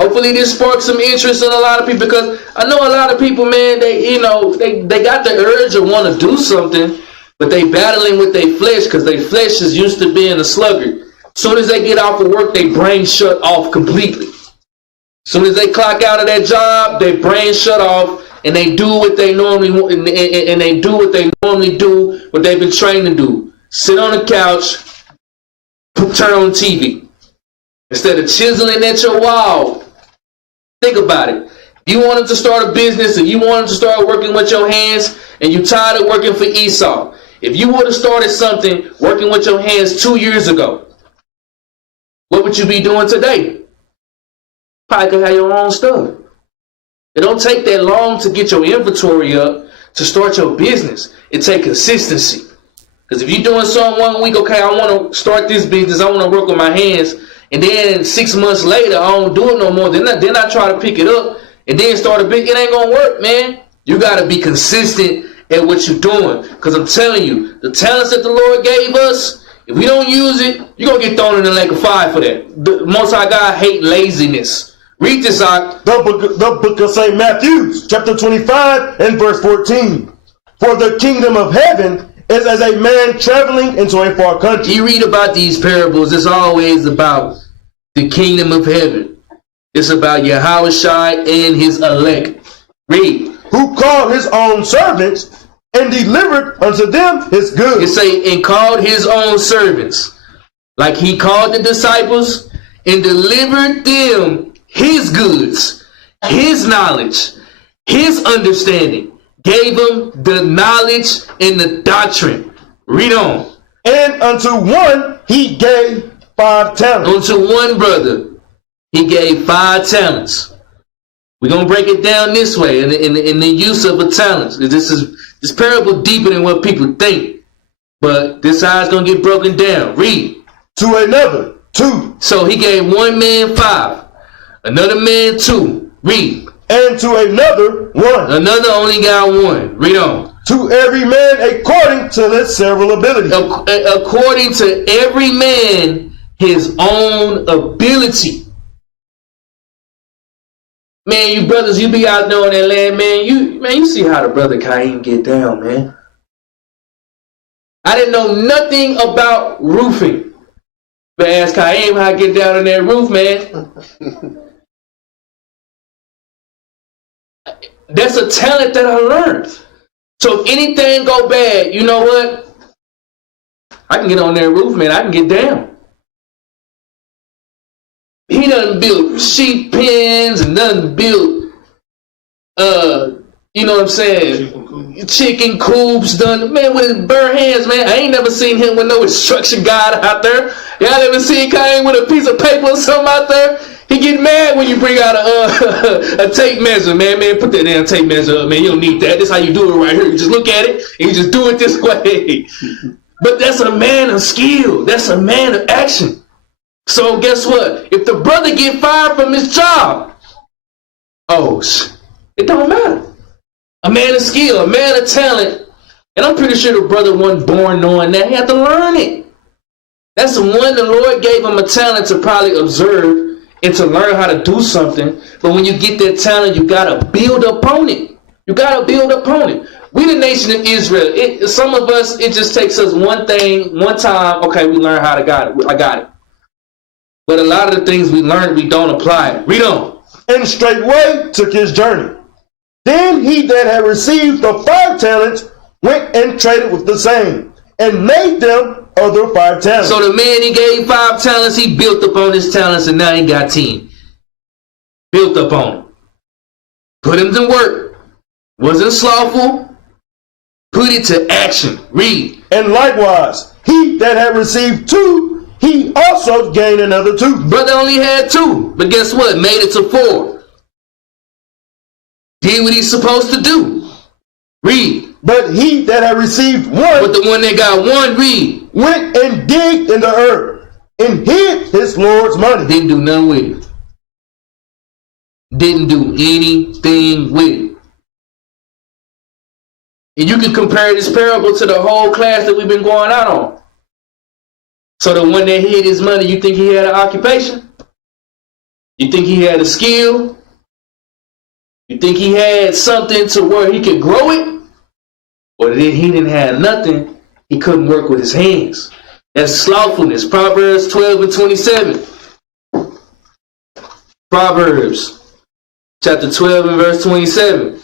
Hopefully this sparks some interest in a lot of people, because I know a lot of people, man, they got the urge or want to do something, but they battling with their flesh because their flesh is used to being a sluggard. Soon as they get off of work, their brain shut off completely. Soon as they clock out of that job, their brain shut off, and they do what they normally want, and they do what they normally do, what they've been trained to do. Sit on the couch, turn on TV. Instead of chiseling at your wall, think about it. If you wanted to start a business and you wanted to start working with your hands and you tired of working for Esau, if you would have started something working with your hands 2 years ago, what would you be doing today? Probably could have your own stuff. It don't take that long to get your inventory up to start your business. It takes consistency. Because if you're doing something 1 week, okay, I want to start this business, I want to work with my hands, and then 6 months later, I don't do it no more, then I try to pick it up, and then start a business, it ain't going to work, man. You got to be consistent at what you're doing. Because I'm telling you, the talents that the Lord gave us, if we don't use it, you're going to get thrown in the lake of fire for that. The Most High God hate laziness. Read this out. The book of St. Matthew, chapter 25 and verse 14. For the kingdom of heaven is as a man traveling into a far country. You read about these parables, it's always about the kingdom of heaven. It's about Yahushua and his elect. Read. Who called his own servants and delivered unto them his goods. It say, and called his own servants. Like he called the disciples and delivered them his goods, his knowledge, his understanding. Gave them the knowledge and the doctrine. Read on. And unto one he gave 5 talents. Unto one brother he gave 5 talents. We're going to break it down this way in the use of a talent. This parable deeper than what people think. But this how it's going to get broken down. Read. To another 2. So he gave one man 5. Another man 2. Read. And to another 1. Another only got 1. Read on. To every man according to his several abilities. According to every man his own ability. Man, you brothers, you be out there on that land, man. You see how the brother Cain get down, man. I didn't know nothing about roofing. But ask Cain how I get down on that roof, man. That's a talent that I learned. So if anything go bad, you know what? I can get on that roof, man. I can get down. He done built sheep pens and done built, you know what I'm saying? Chicken coops done, man, with his bare hands, man. I ain't never seen him with no instruction guide out there. Y'all ever seen Kanye with a piece of paper or something out there? He get mad when you bring out a tape measure, man. Man, put that damn tape measure up, man. You don't need that. This is how you do it right here. You just look at it and you just do it this way. But that's a man of skill. That's a man of action. So guess what? If the brother get fired from his job, it don't matter. A man of skill, a man of talent. And I'm pretty sure the brother wasn't born knowing that. He had to learn it. That's the one the Lord gave him a talent to probably observe and to learn how to do something. But when you get that talent, you got to build upon it. You got to build upon it. We the nation of Israel. Some of us, it just takes us one thing, one time. Okay, we learn how to got it. I got it. But a lot of the things we learned, we don't apply it. Read on. And straightway took his journey. Then he that had received the 5 talents went and traded with the same, and made them other 5 talents. So the man he gave 5 talents, he built upon his talents, and now he got 10. Built upon him. Put him to work. Wasn't slothful. Put it to action. Read. And likewise, he that had received 2, he also gained another 2. Brother only had 2, but guess what? Made it to 4. Did what he's supposed to do. Read. But he that had received 1, but the one that got 1, read, went and digged in the earth and hid his Lord's money. Didn't do nothing with it. Didn't do anything with it. And you can compare this parable to the whole class that we've been going out on. So the one that hid his money, you think he had an occupation? You think he had a skill? You think he had something to where he could grow it? Or he didn't have nothing, he couldn't work with his hands. That's slothfulness. Proverbs 12 and 27. Proverbs chapter 12 and verse 27.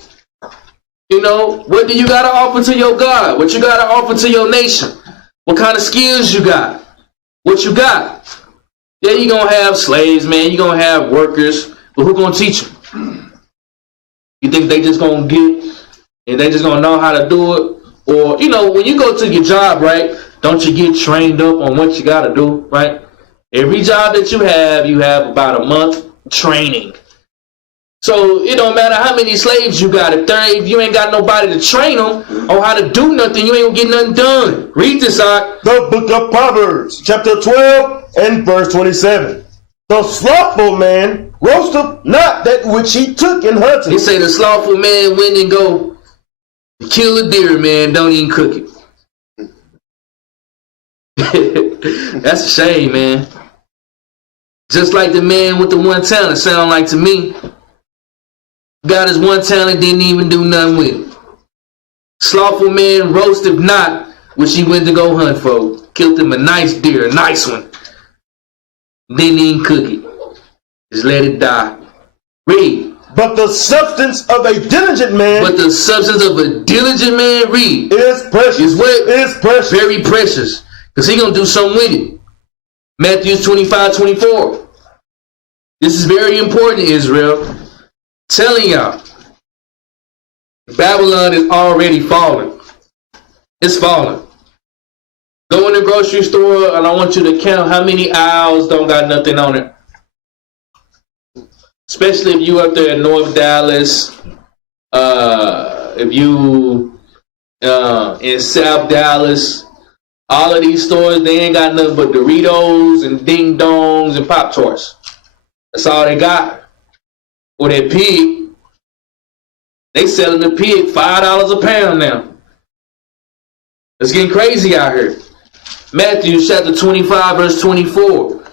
You know, what do you got to offer to your God? What you got to offer to your nation? What kind of skills you got? What you got? Yeah, you're going to have slaves, man. You're going to have workers. But who going to teach them? You think they just going to get, and they just going to know how to do it? Or, you know, when you go to your job, right, don't you get trained up on what you got to do, right? Every job that you have about a month training. So it don't matter how many slaves you got. If you ain't got nobody to train them on how to do nothing, you ain't gonna get nothing done. Read this out. The book of Proverbs, chapter 12 and verse 27. The slothful man roasteth not that which he took in hunting. He say the slothful man went and go kill a deer, man, don't even cook it. That's a shame, man. Just like the man with the 1 talent, sound like to me. Got his 1 talent, didn't even do nothing with it. Slothful man roasted not, which he went to go hunt for. Killed him a nice deer, a nice one. Didn't even cook it. Just let it die. Read. But the substance of a diligent man. But the substance of a diligent man, read. Is precious. Is what? Is precious. Very precious. Because he going to do something with it. Matthew 25:24. This is very important, Israel. Telling y'all, Babylon is already falling. It's falling. Go in the grocery store and I want you to count how many aisles don't got nothing on it. Especially if you up there in North Dallas, if you in South Dallas, all of these stores, they ain't got nothing but Doritos and Ding Dongs and Pop-Tarts. That's all they got. Or that pig, they selling the pig $5 a pound now. It's getting crazy out here. Matthew chapter 25 verse 24.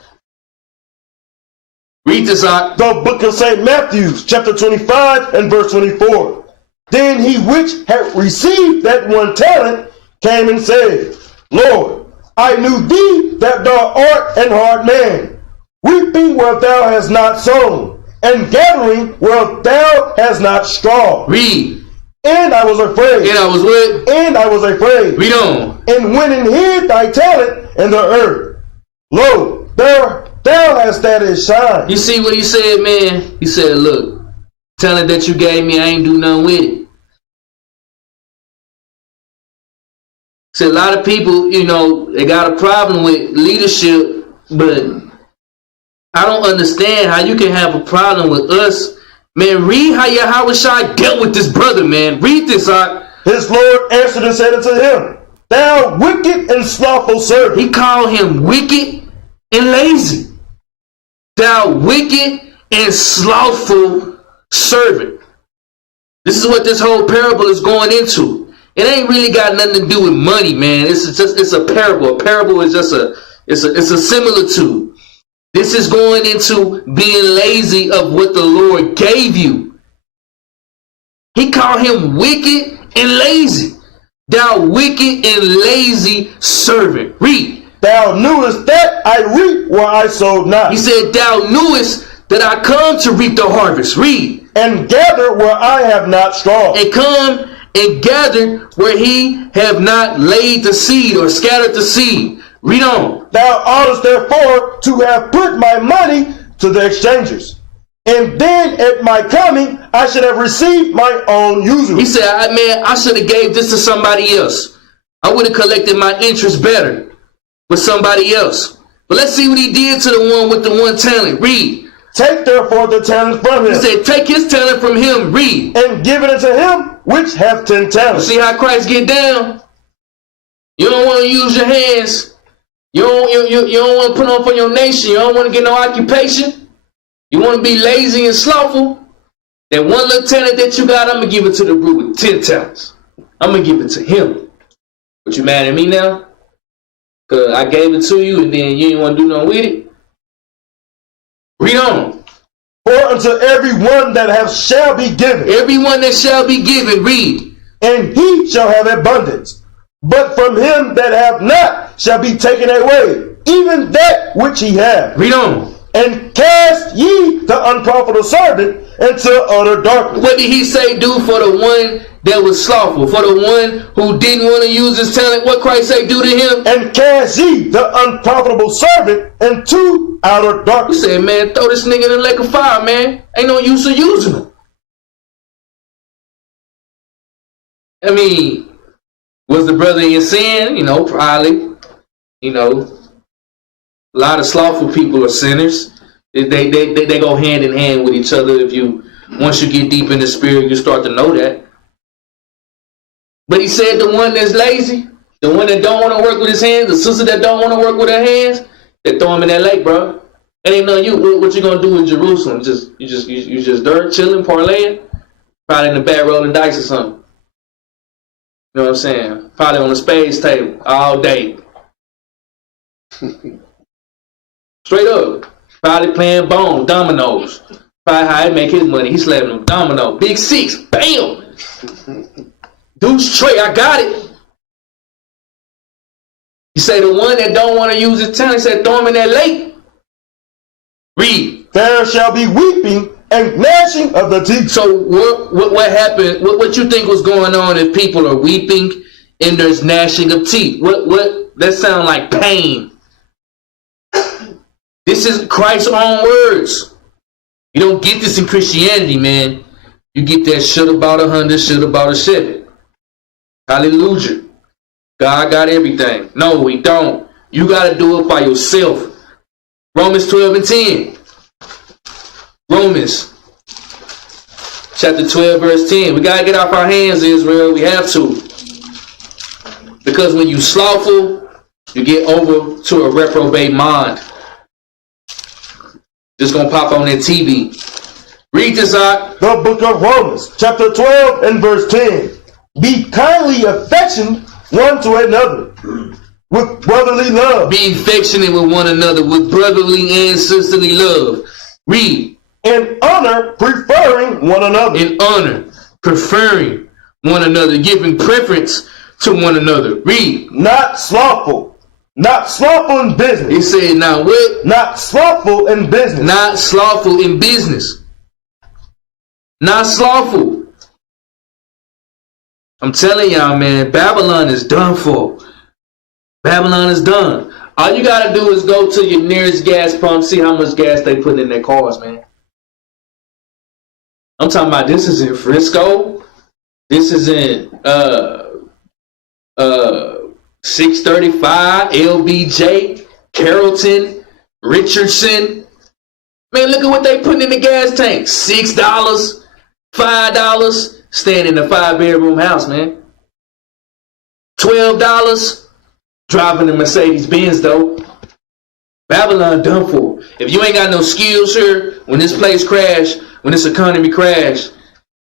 Read this out. The book of St. Matthew chapter 25 and verse 24. Then he which had received that 1 talent came and said, Lord, I knew thee that thou art an hard man, reaping where thou hast not sown, and gathering where thou hast not strawed. Read. And I was afraid. And I was what? And I was afraid. Read on. And went and hid thy talent in the earth. Lo, thou hast that is shine. You see what he said, man? He said, look, talent that you gave me, I ain't do nothing with it. See, a lot of people, you know, they got a problem with leadership But I don't understand how you can have a problem with us. Man, read how Yahweh Shai dealt with this brother, man. Read this, His Lord answered and said unto him, Thou wicked and slothful servant. He called him wicked and lazy. Thou wicked and slothful servant. This is what this whole parable is going into. It ain't really got nothing to do with money, man. It's a parable. A parable is just it's a similitude. This is going into being lazy of what the Lord gave you. He called him wicked and lazy. Thou wicked and lazy servant. Read. Thou knewest that I reap where I sowed not. He said, Thou knewest that I come to reap the harvest. Read. And gather where I have not strawed. And come and gathered where he have not laid the seed or scattered the seed. Read on. Thou oughtest therefore to have put my money to the exchangers, and then at my coming I should have received my own usury. He said, I should have gave this to somebody else. I would have collected my interest better with somebody else. But let's see what he did to the one with the one talent. Read. Take therefore the talent from him. He said, take his talent from him. Read. And give it unto him which hath 10 talents. See how Christ get down? You don't want to use your hands. You don't want to put on for your nation. You don't want to get no occupation. You want to be lazy and slothful. That one little talent that you got, I'm going to give it to the brute with 10 talents. I'm going to give it to him. But you mad at me now? Because I gave it to you and then you didn't want to do nothing with it? Read on. For unto every one that hath shall be given. Everyone that shall be given, read. And he shall have abundance. But from him that hath not shall be taken away, even that which he hath. Read on. And cast ye the unprofitable servant into utter darkness. What did he say do for the one that was slothful? For the one who didn't want to use his talent? What Christ say do to him? And cast ye the unprofitable servant into outer He darkness. said, man, throw this nigga in the lake of fire, man. Ain't no use of using him. I mean, was the brother in sin? You know, probably. You know, a lot of slothful people are sinners. They go hand in hand with each other. Once you get deep in the spirit, you start to know that. But he said the one that's lazy, the one that don't want to work with his hands, the sister that don't want to work with her hands, they throw him in that lake, bro. It ain't no you. What you gonna do in Jerusalem? You just dirt, chilling, parlaying, probably in the back rolling dice or something. You know what I'm saying? Probably on the spades table all day. Straight up. Probably playing bone, dominoes. Probably how he make his money. He slapping them domino. Big six. Bam! Deuce tray. I got it. He say the one that don't want to use his talent, he said throw him in that lake. Read. There shall be weeping and gnashing of the teeth. So what happened? What you think was going on if people are weeping and there's gnashing of teeth? What that sound like pain. This is Christ's own words. You don't get this in Christianity, man. You get that should about 100, should about a 7. Hallelujah. God got everything. No, we don't. You got to do it by yourself. Romans 12 and 10. Romans chapter 12 verse 10. We got to get off our hands, Israel. We have to. Because when you slothful, you get over to a reprobate mind. Just gonna pop on that TV. Read this out. The book of Romans, chapter 12 and verse 10. Be kindly affectioned one to another with brotherly love. Be affectionate with one another with brotherly and sisterly love. Read. In honor, preferring one another. In honor, preferring one another, giving preference to one another. Read. Not slothful. Not slothful in business. He said, now what? Not slothful in business. Not slothful in business. Not slothful. I'm telling y'all, man, Babylon is done for. Babylon is done. All you gotta do is go to your nearest gas pump, see how much gas they put in their cars, man. I'm talking about this is in Frisco. This is in 635, LBJ, Carrollton, Richardson. Man, look at what they putting in the gas tank. $6, $5, staying in a 5-bedroom house, man. $12, driving a Mercedes Benz though. Babylon done for. If you ain't got no skills here, when this place crash, when this economy crash,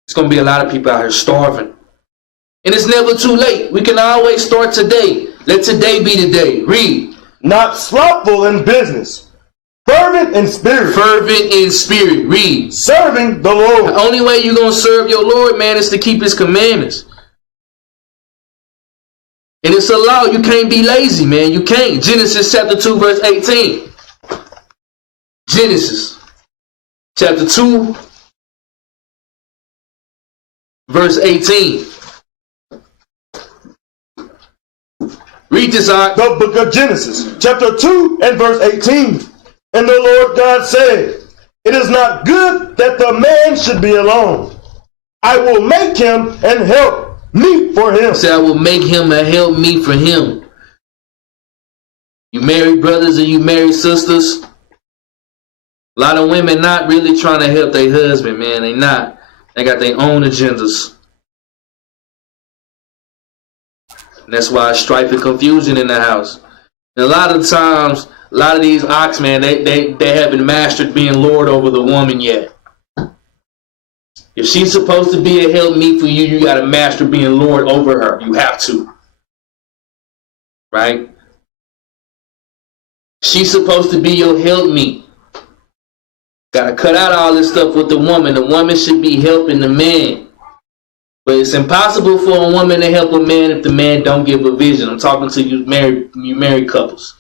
it's gonna be a lot of people out here starving. And it's never too late. We can always start today. Let today be the day. Read. Not slothful in business, fervent in spirit. Fervent in spirit. Read. Serving the Lord. The only way you're gonna serve your Lord, man, is to keep his commandments. And it's a law. You can't be lazy, man. You can't. Genesis chapter 2, verse 18. Genesis chapter 2, verse 18. Read this out. The book of Genesis, chapter 2 and verse 18. And the Lord God said, it is not good that the man should be alone. I will make him an help meet for him. Say, I will make him a help meet for him. You married brothers and you married sisters. A lot of women not really trying to help their husband, man. They not. They got their own agendas. And that's why it's strife and confusion in the house. And a lot of times, a lot of these ox, man, they haven't mastered being Lord over the woman yet. If she's supposed to be a helpmeet for you, you got to master being Lord over her. You have to. Right? She's supposed to be your helpmeet. Got to cut out all this stuff with the woman. The woman should be helping the man. But it's impossible for a woman to help a man if the man don't give a vision. I'm talking to you married couples.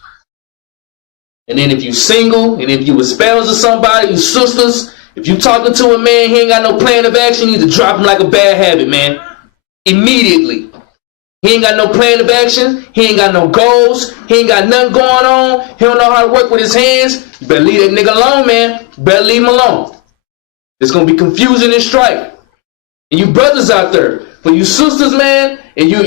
And then if you single, and if you a spouse of somebody, you sisters, if you talking to a man, he ain't got no plan of action, you need to drop him like a bad habit, man. Immediately. He ain't got no plan of action. He ain't got no goals. He ain't got nothing going on. He don't know how to work with his hands. You better leave that nigga alone, man. You better leave him alone. It's going to be confusing and strife. And you brothers out there, for you sisters, man, and you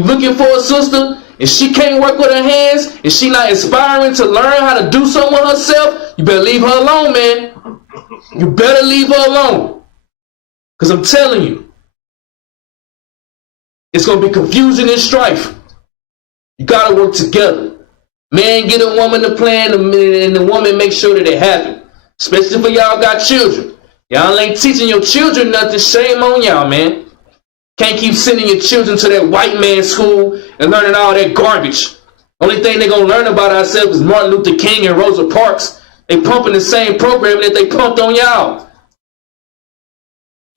looking for a sister, and she can't work with her hands, and she not aspiring to learn how to do something with herself, you better leave her alone, man. You better leave her alone. Because I'm telling you, it's going to be confusion and strife. You got to work together. Man, get a woman to plan, and the woman make sure that it happen. Especially for y'all got children. Y'all ain't teaching your children nothing. Shame on y'all, man. Can't keep sending your children to that white man school and learning all that garbage. Only thing they gonna learn about ourselves is Martin Luther King and Rosa Parks. They pumping the same program that they pumped on y'all.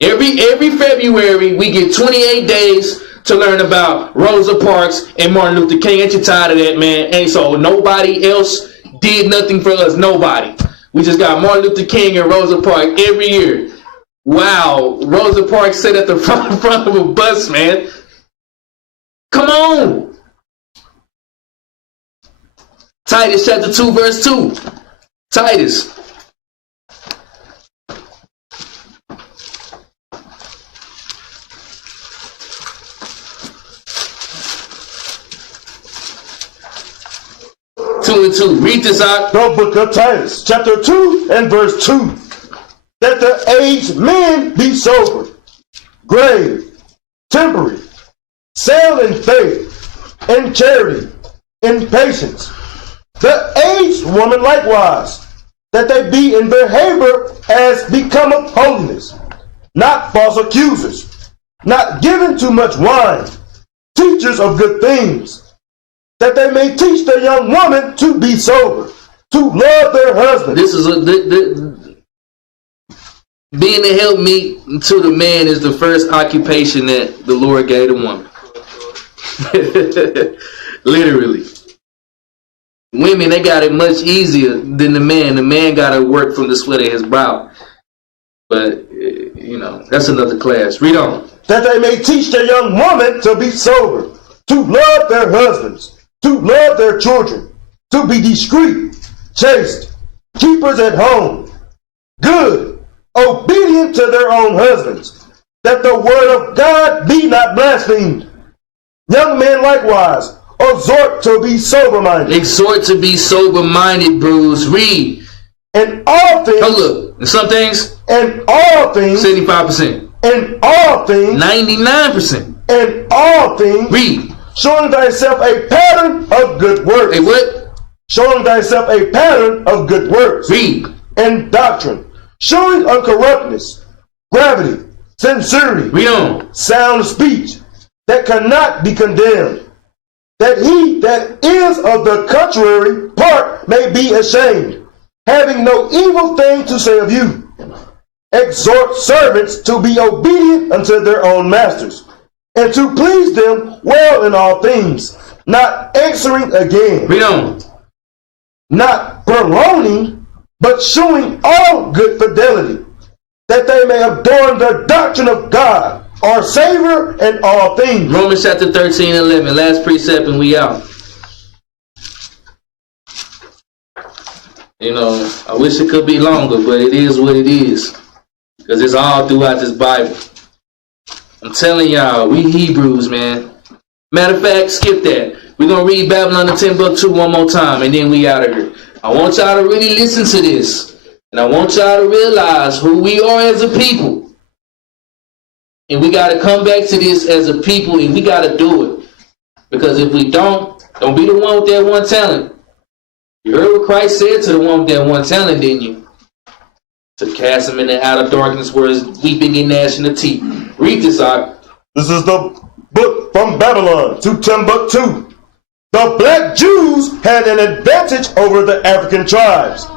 Every February, we get 28 days to learn about Rosa Parks and Martin Luther King. Ain't you tired of that, man? And so nobody else did nothing for us. Nobody. We just got Martin Luther King and Rosa Parks every year. Wow. Rosa Parks sat at the front of a bus, man. Come on. Titus chapter 2, verse 2. Titus. Two and 2. Read this out. The book of Titus, chapter 2 and verse 2. That the aged men be sober, grave, temperate, sound in faith, in charity, in patience. The aged woman likewise, that they be in behavior as becometh holiness, not false accusers, not given to much wine, teachers of good things, that they may teach the young woman to be sober, to love their husband. This is being a helpmeet to the man is the first occupation that the Lord gave the woman. Literally. Women, they got it much easier than the man. The man got to work from the sweat of his brow. But, you know, that's another class. Read on. That they may teach the young woman to be sober, to love their husbands, to love their children, to be discreet, chaste, keepers at home, good, obedient to their own husbands, that the word of God be not blasphemed. Young men likewise exhort to be sober-minded. Exhort to be sober-minded, Bruce. Read. In all things. Oh, look. In some things. In all things. 75%. In all things. 99%. In all things. Read. Showing thyself a pattern of good works. Hey, what? Showing thyself a pattern of good works. Read. And doctrine. Showing uncorruptness, gravity, sincerity. Read on. Sound speech that cannot be condemned. That he that is of the contrary part may be ashamed, having no evil thing to say of you. Exhort servants to be obedient unto their own masters, and to please them well in all things, not answering again. Read on. Not prolonging, but showing all good fidelity, that they may adorn the doctrine of God, our Savior in all things. Romans chapter 13 and 11. Last precept and we out. You know, I wish it could be longer, but it is what it is. Because it's all throughout this Bible. I'm telling y'all, we Hebrews, man. Matter of fact, skip that. We're going to read Babylon the 10th book 2 one more time, and then we out of here. I want y'all to really listen to this. And I want y'all to realize who we are as a people. And we got to come back to this as a people, and we got to do it. Because if we don't be the one with that one talent. You heard what Christ said to the one with that one talent, didn't you? To cast him in the outer darkness where it's weeping and gnashing of teeth. Read this out. This is the book from Babylon, 2:10-2. The black Jews had an advantage over the African tribes.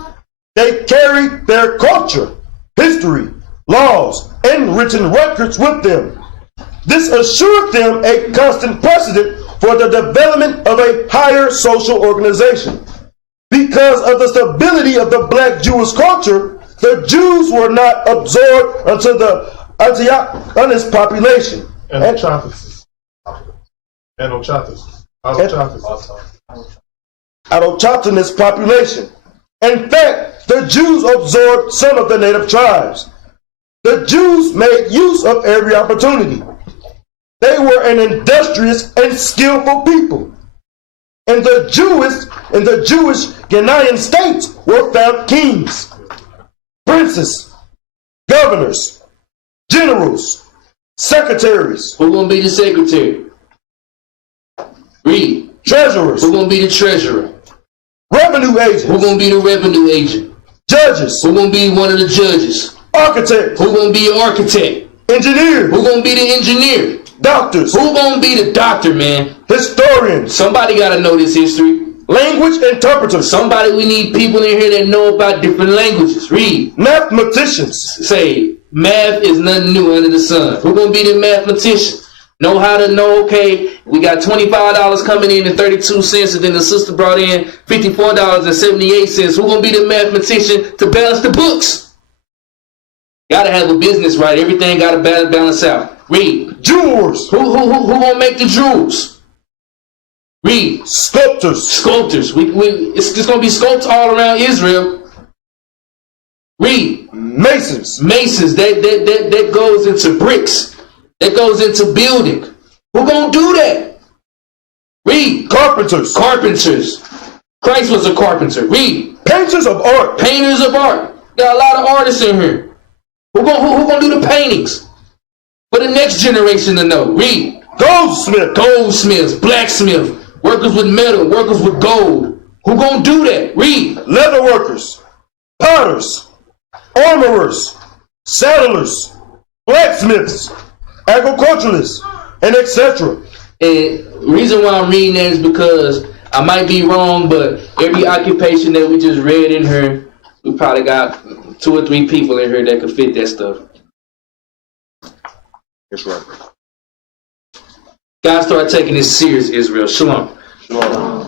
They carried their culture, history, laws, and written records with them. This assured them a constant precedent for the development of a higher social organization. Because of the stability of the black Jewish culture, the Jews were not absorbed into the Antiochus population. Autochthonous population. In fact, the Jews absorbed some of the native tribes. The Jews made use of every opportunity. They were an industrious and skillful people. In the Jewish Ghanaian states were found kings, princes, governors, generals, secretaries. Who gonna be the secretary? Read. Treasurers. Who gonna be the treasurer? Revenue agents. Who gonna be the revenue agent? Judges. Who gonna be one of the judges? Architects. Who gonna be an architect? Engineers. Who gonna be the engineer? Doctors. Who gonna be the doctor, man? Historians. Somebody gotta know this history. Language interpreters. Somebody, we need people in here that know about different languages. Read. Mathematicians. Say, math is nothing new under the sun. Who gonna be the mathematician? Know how to know, okay, we got $25 coming in and 32 cents, and then the sister brought in $54.78. Who gonna be the mathematician to balance the books? Gotta have a business right. Everything gotta balance out. Read. Jewelers. Who gonna make the jewels? Read. Sculptors. Sculptors. It's just gonna be sculpts all around Israel. Read. Masons. Masons. That goes into bricks. That goes into building. Who gonna do that? Read. Carpenters. Carpenters. Christ was a carpenter. Read. Painters of art. Painters of art. Got a lot of artists in here. Who gonna do the paintings? For the next generation to know. Read. Goldsmith. Goldsmiths. Blacksmith. Workers with metal. Workers with gold. Who gonna do that? Read. Leather workers. Potters. Armorers. Saddlers. Blacksmiths. Agriculturalists. And etc. And reason why I'm reading that is because I might be wrong, but every occupation that we just read in here, we probably got 2 or 3 people in here that could fit that stuff. That's right. Gotta start taking this serious, Israel. Shalom. Shalom.